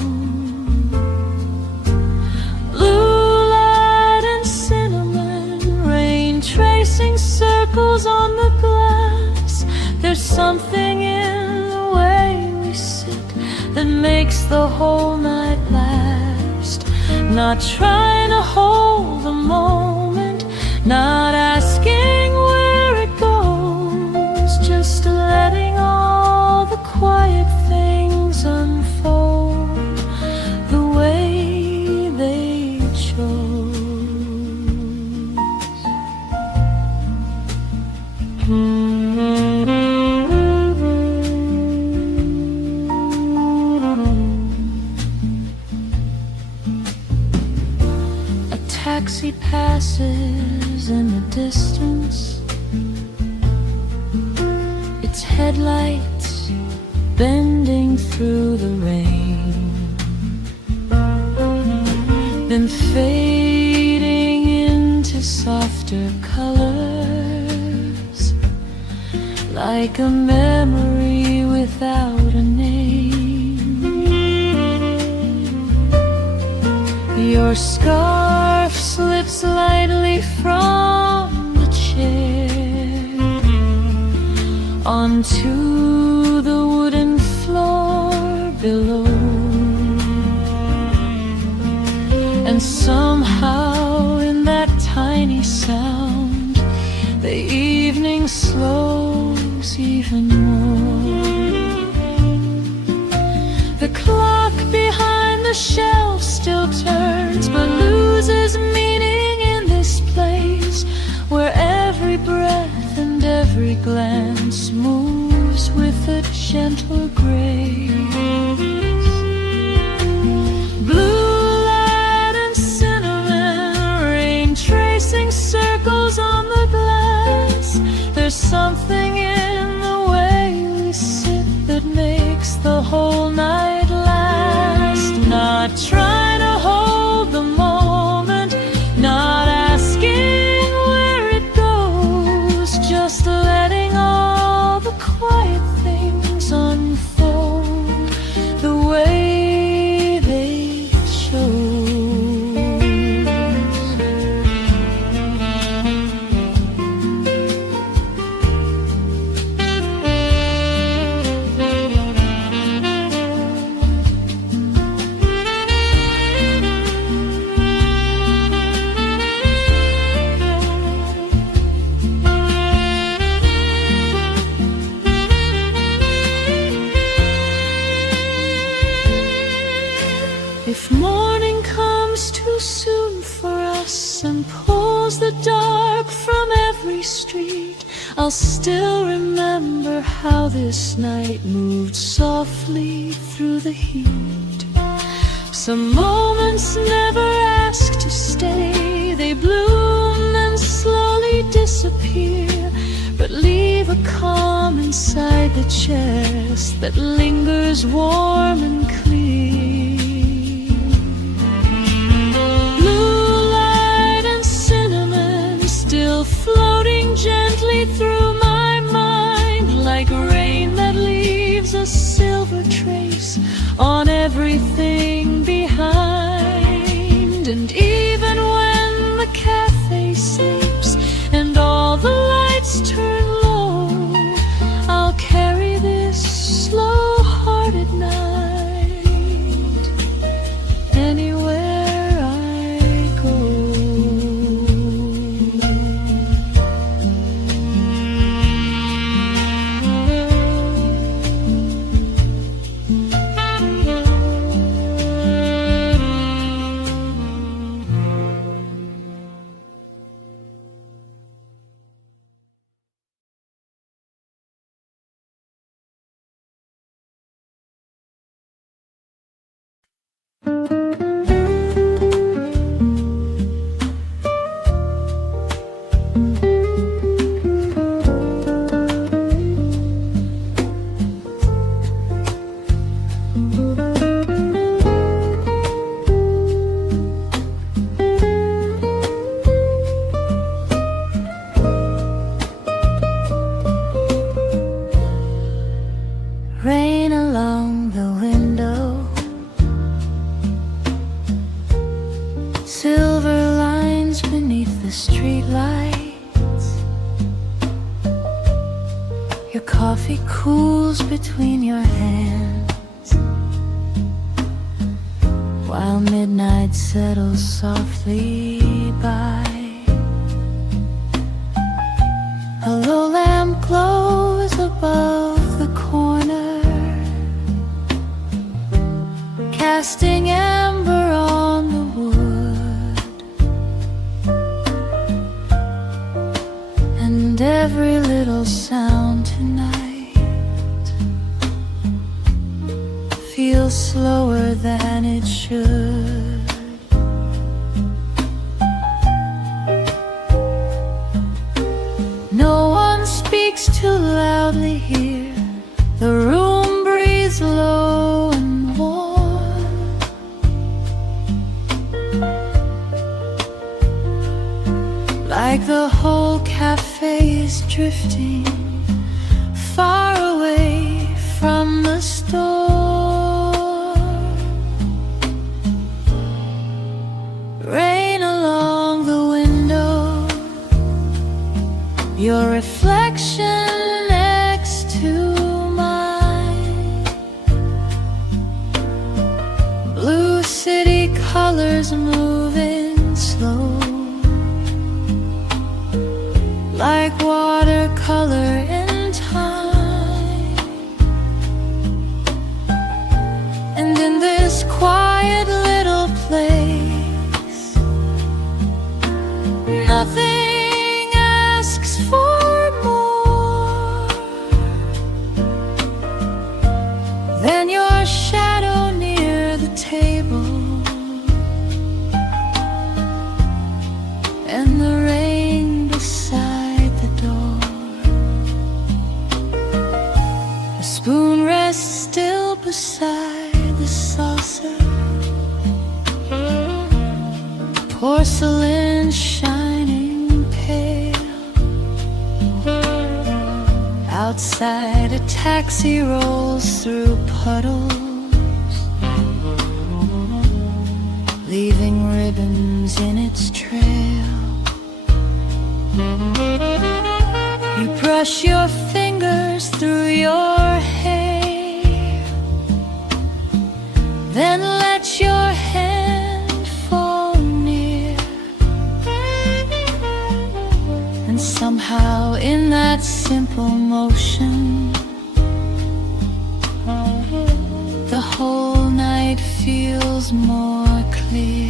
Blue light and cinnamon, rain tracing circles on the glass. There's something in the way we sit that makes the whole night last. Not trying to hold the moment, not asking where it goes, just letting all the quiet things unfold the way they the distance, its headlights bending through the rain, then fading into softer colors, like a memory without a name. Your scarf slips lightly from the chair onto the wooden floor below, and somehow in that tiny sound the evening slows even more. The clock behind the shelf still turns, but loses meaning in this place where every breath and every glance moves with a gentle grace. Blue light and cinnamon rain tracing circles on the glass. There's something in the way we sit that makes the whole night last. Not trying to hold the moment, not asking where it goes, just letting all the quiet things unfold the way they chose. If morning comes too soon for us and pulls the dark from every street, I'll still remember how this night moved softly through the heat. Some moments never ask to stay, they bloom and slowly disappear, but leave a calm inside the chest that lingers warm and clear. Floating gently through my mind, like rain that leaves a silver trace on everything behind. And even when the cafe sleeps and all the lights turn low, I'll carry this slow-hearted night anywhere I go. Rain along the window, silver lines beneath the streetlights. Your coffee cools between your hands, while midnight settles softly by. A low lamp glows above the corner, casting amber on the wood, and every little sound tonight feels slower than it should. to loudly hear. The room breathes low and warm, like the whole cafe is drifting far away from the storm. Rain along the window, your reflection next to mine. Blue city colors moving slow, like watercolor in time. And in this quiet little place, nothing asks for more than your shadow near the table and the rain beside the door. A spoon rests still beside the saucer, porcelain shining pale. Outside a taxi rolls through puddles, leaving ribbons in its trail. You brush your fingers through your hair, then let your hand fall near. And somehow in that simple motion, the whole night feels more clear.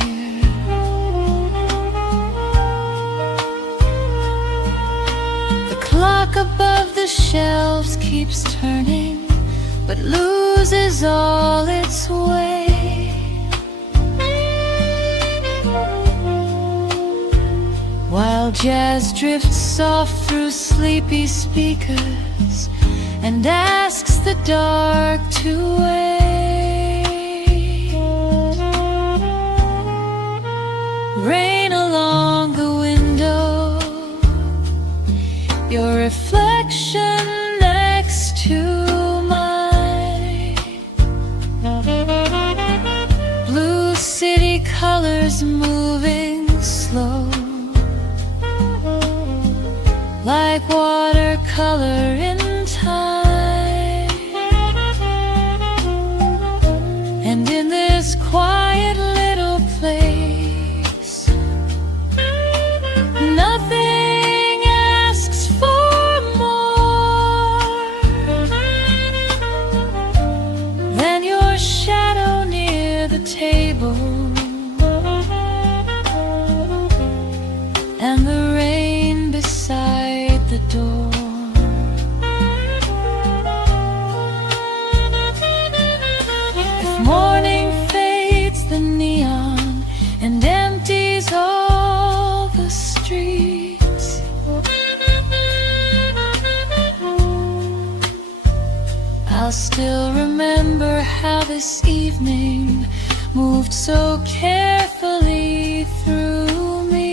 The clock above the shelves keeps turning, but loses all its way. While jazz drifts soft through sleepy speakers and asks the dark to wait. Rain along the window, your reflection next to mine. Blue city colors moving slow, like watercolor in time. And in this quiet little place, nothing asks for more than your shadow near the table and the rain beside the door. If morning fades the neon and empties all the streets, I'll still remember how this evening moved so carefully through me.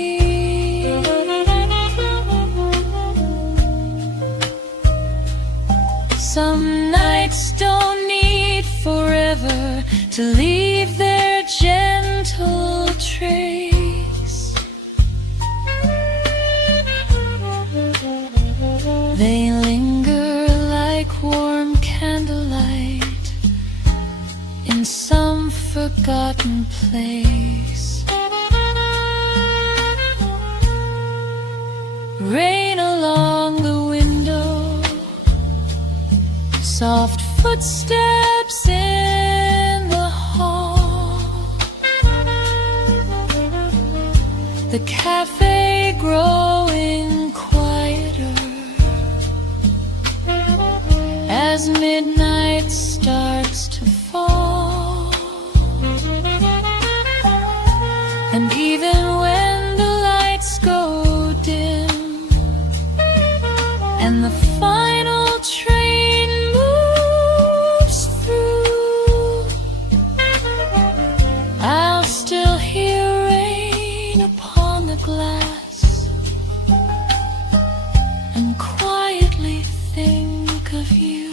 Some nights don't need forever to leave their gentle trace. They linger like warm candlelight in some forgotten place. Rain along the window, soft footsteps in the hall. The cafe growing quieter as midnight starts to fall. And even when the lights go dim and the final train moves through, I'll still hear rain upon the glass and quietly think of you.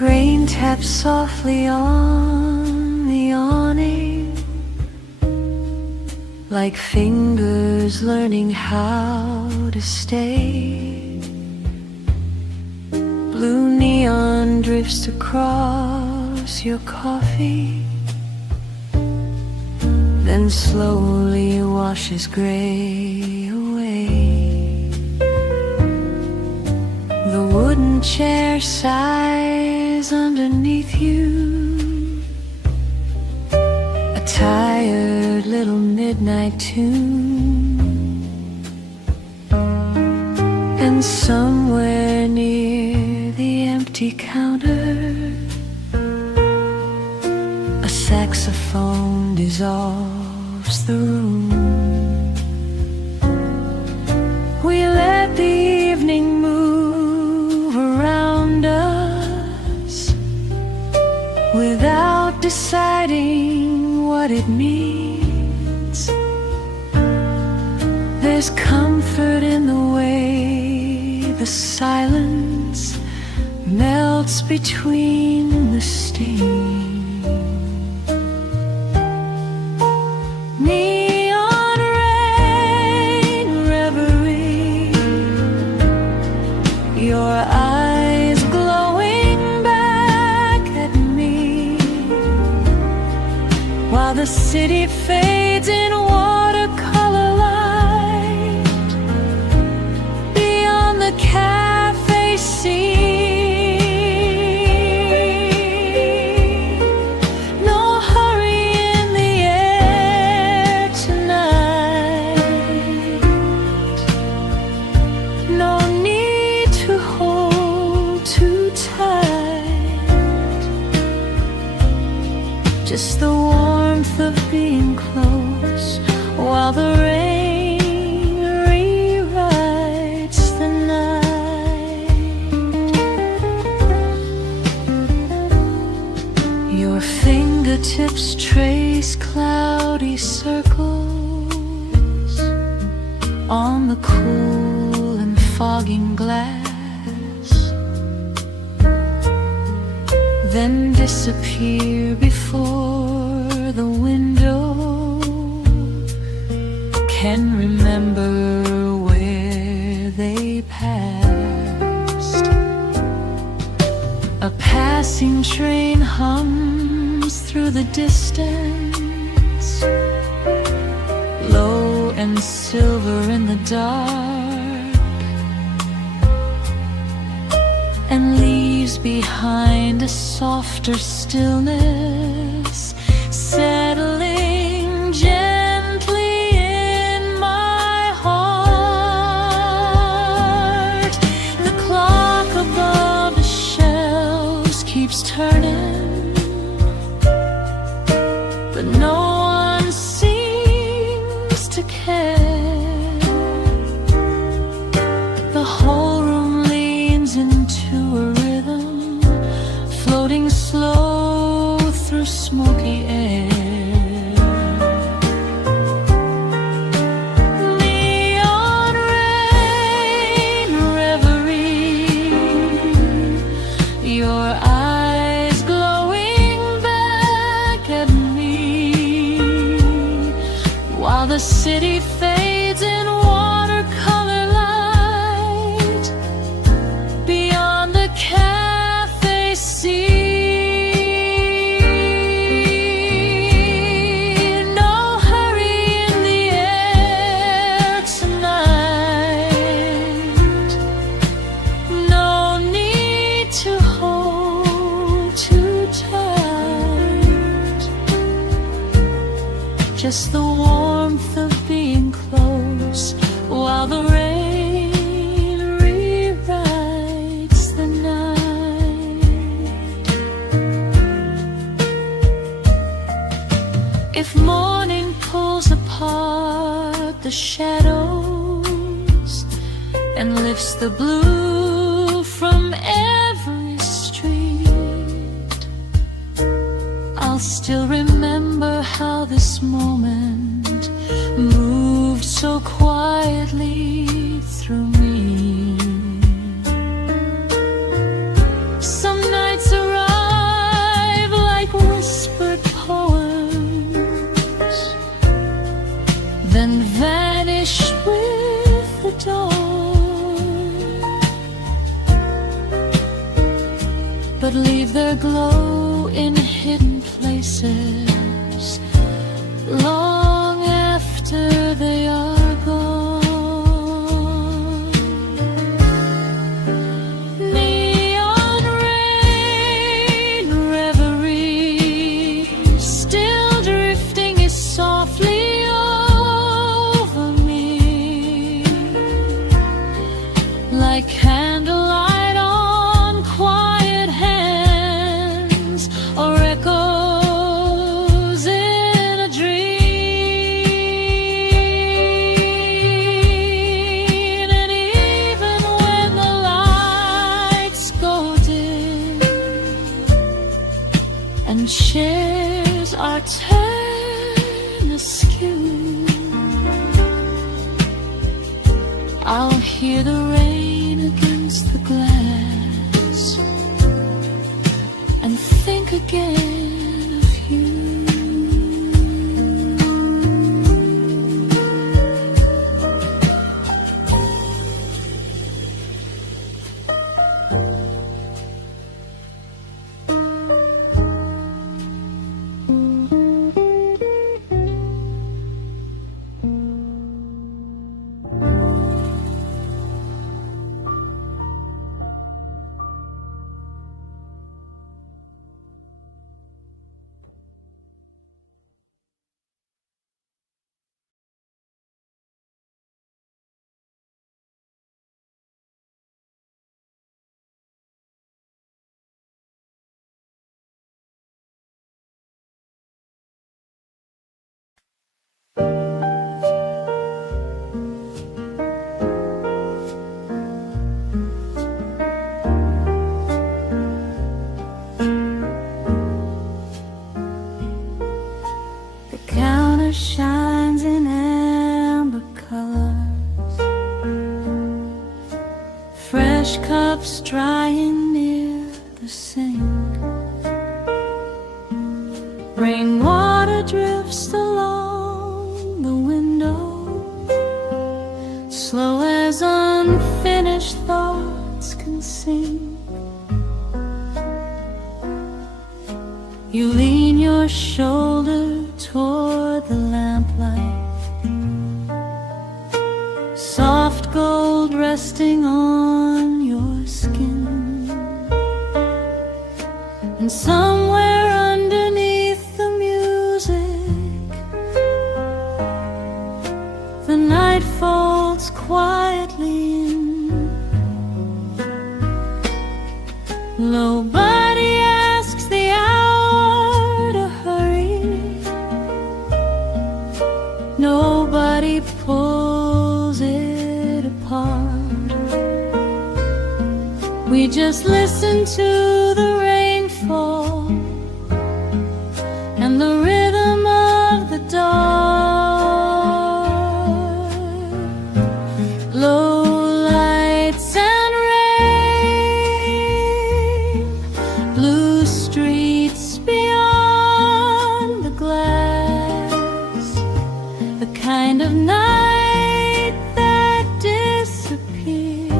Rain taps softly on the awning, like fingers learning how to stay. Blue neon drifts across your coffee, then slowly washes gray away. The wooden chair sighs underneath you, a tired little midnight tune. And somewhere near the empty counter, a saxophone dissolves the room. We let the evening move around us without deciding what it means. There's comfort in the way the silence melts between the steam. Neon rain reverie, your eyes glowing back at me, while the city fades in watercolor light beyond the cafe scene. Just the warmth of being close while the rain rewrites the night. Your fingertips trace cloudy circles on the cool and fogging glass, then disappear before the window can remember where they passed. A passing train hums through the distance, low and silver in the dark, and leaves behind a softer stillness, settling gently in my heart. The clock above the shelves keeps turning, but no one seems to care. The whole room leans into a rhythm, floating slow through smoky air. Neon rain reverie, your eyes glowing back at me, while the city fades in watercolor light beyond the cafe sea. No hurry in the air tonight, no need to hold too tight, just the warmth of being close while the rain rewrites the night. If morning pulls apart the shadows and lifts the blue from every street, I'll still remember how this moment moved so quietly through me. Some nights arrive like whispered poems, then vanish with the dawn, but leave their glow in hidden places long after they are gone. Neon rain reverie, still drifting is softly over me, like candlelight on quiet hands, or echoes in a dream. And even when the lights go dim and chairs are turned askew, I'll hear the rain against the glass and think again of you. The counter shines in amber colors, fresh cups drying near the sink, rainwater drifts along the window, slow as unfinished thoughts can sink. You lean your shoulder toward the lamplight, soft gold resting on your skin, and somewhere underneath the music, the night folds quietly in. Nobody asks the hour to hurry, nobody pulls it apart. We just listen to the rain fall kind of night that disappears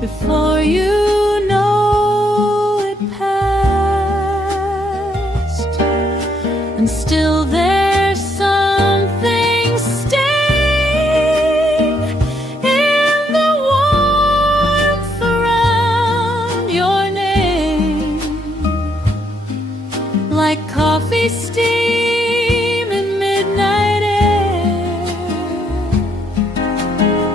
before you know it passed. And still there's something staying in the warmth around your name, like coffee steam in midnight air,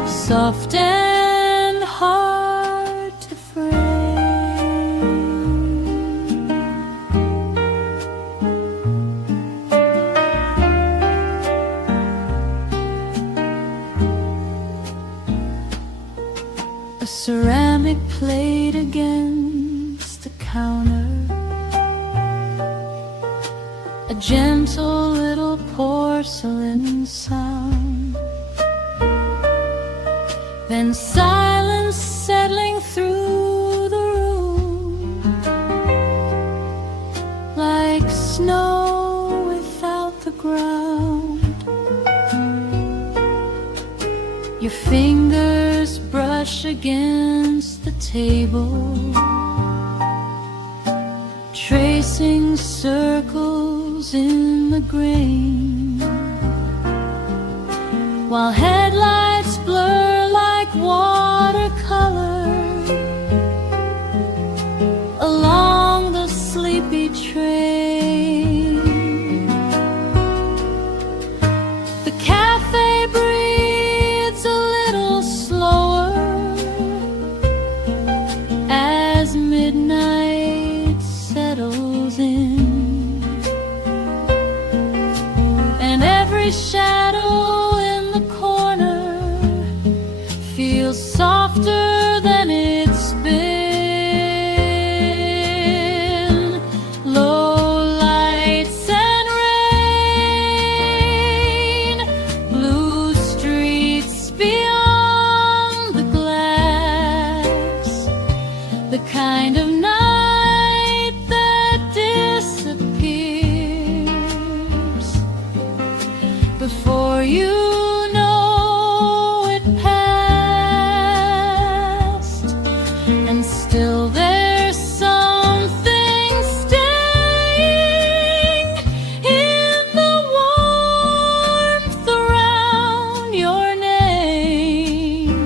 soft and hard to frame. A ceramic plate against the counter, a gentle little porcelain sound, then silence settling through the room, like snow without the ground. Your fingers brush against the table, tracing circles in the grain, while headlights blur like watercolor along the sleepy train. The cafe breathes a little slower as midnight settles in, and every shadow in the corner feels softer than it's been. Low lights and rain, blue streets beyond the glass, the kind of night that disappears before you know it passed. And still there's something staying in the warmth around your name,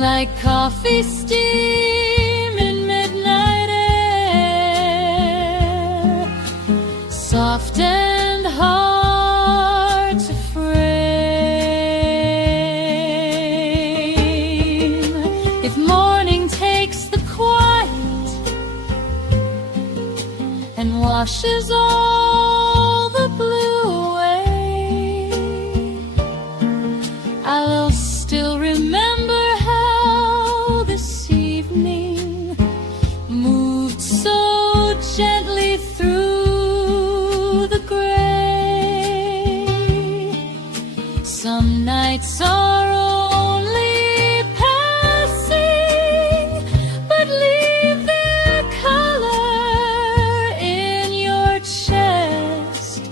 like coffee steam in midnight air, soft and hard to frame. If morning takes the quiet and washes all the blue away, I'll still remember how this evening moved so gently through the gray. Some nights are only passing, but leave their color in your chest,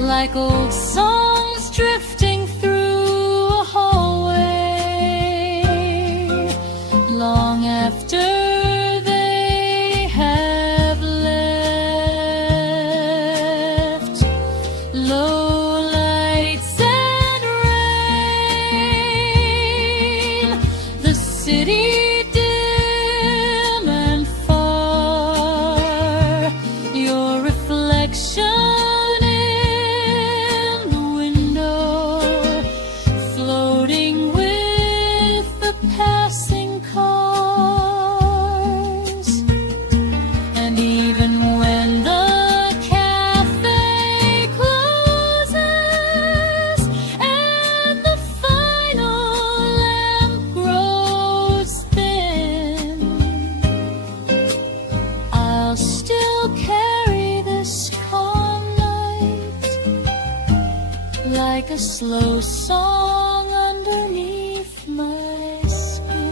like old songs drifting through a hallway, long after they have left. Low lights and rain, the city dim and far, your reflection in the window, floating with the passing cars. And even when the cafe closes and the final lamp grows thin, I'll still carry this calm night like a slow song underneath my skin.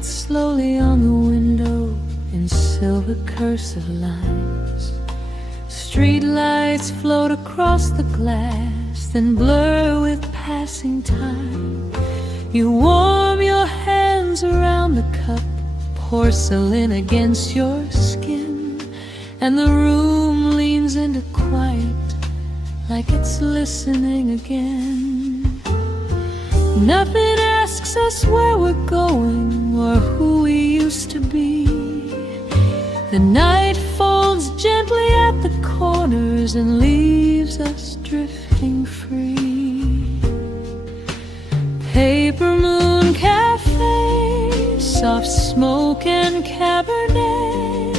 write slowly on the window in silver cursive lines. Street lights float across the glass, then blur with passing time. You warm your hands around the cup, porcelain against your skin, and the room leans into quiet like it's listening again. Nothing asks us where we're going or who we used to be. The night folds gently at the corners and leaves us drifting free. Paper Moon Cafe, soft smoke and Cabernet,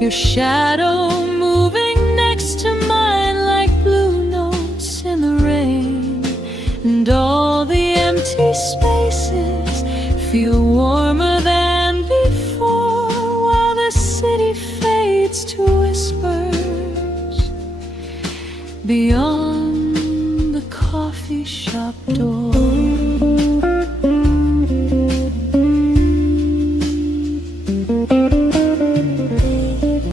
your shadow moving next to mine like blue notes in the rain. And all the empty spaces feel warmer than before, while the city fades to whispers beyond the coffee shop door.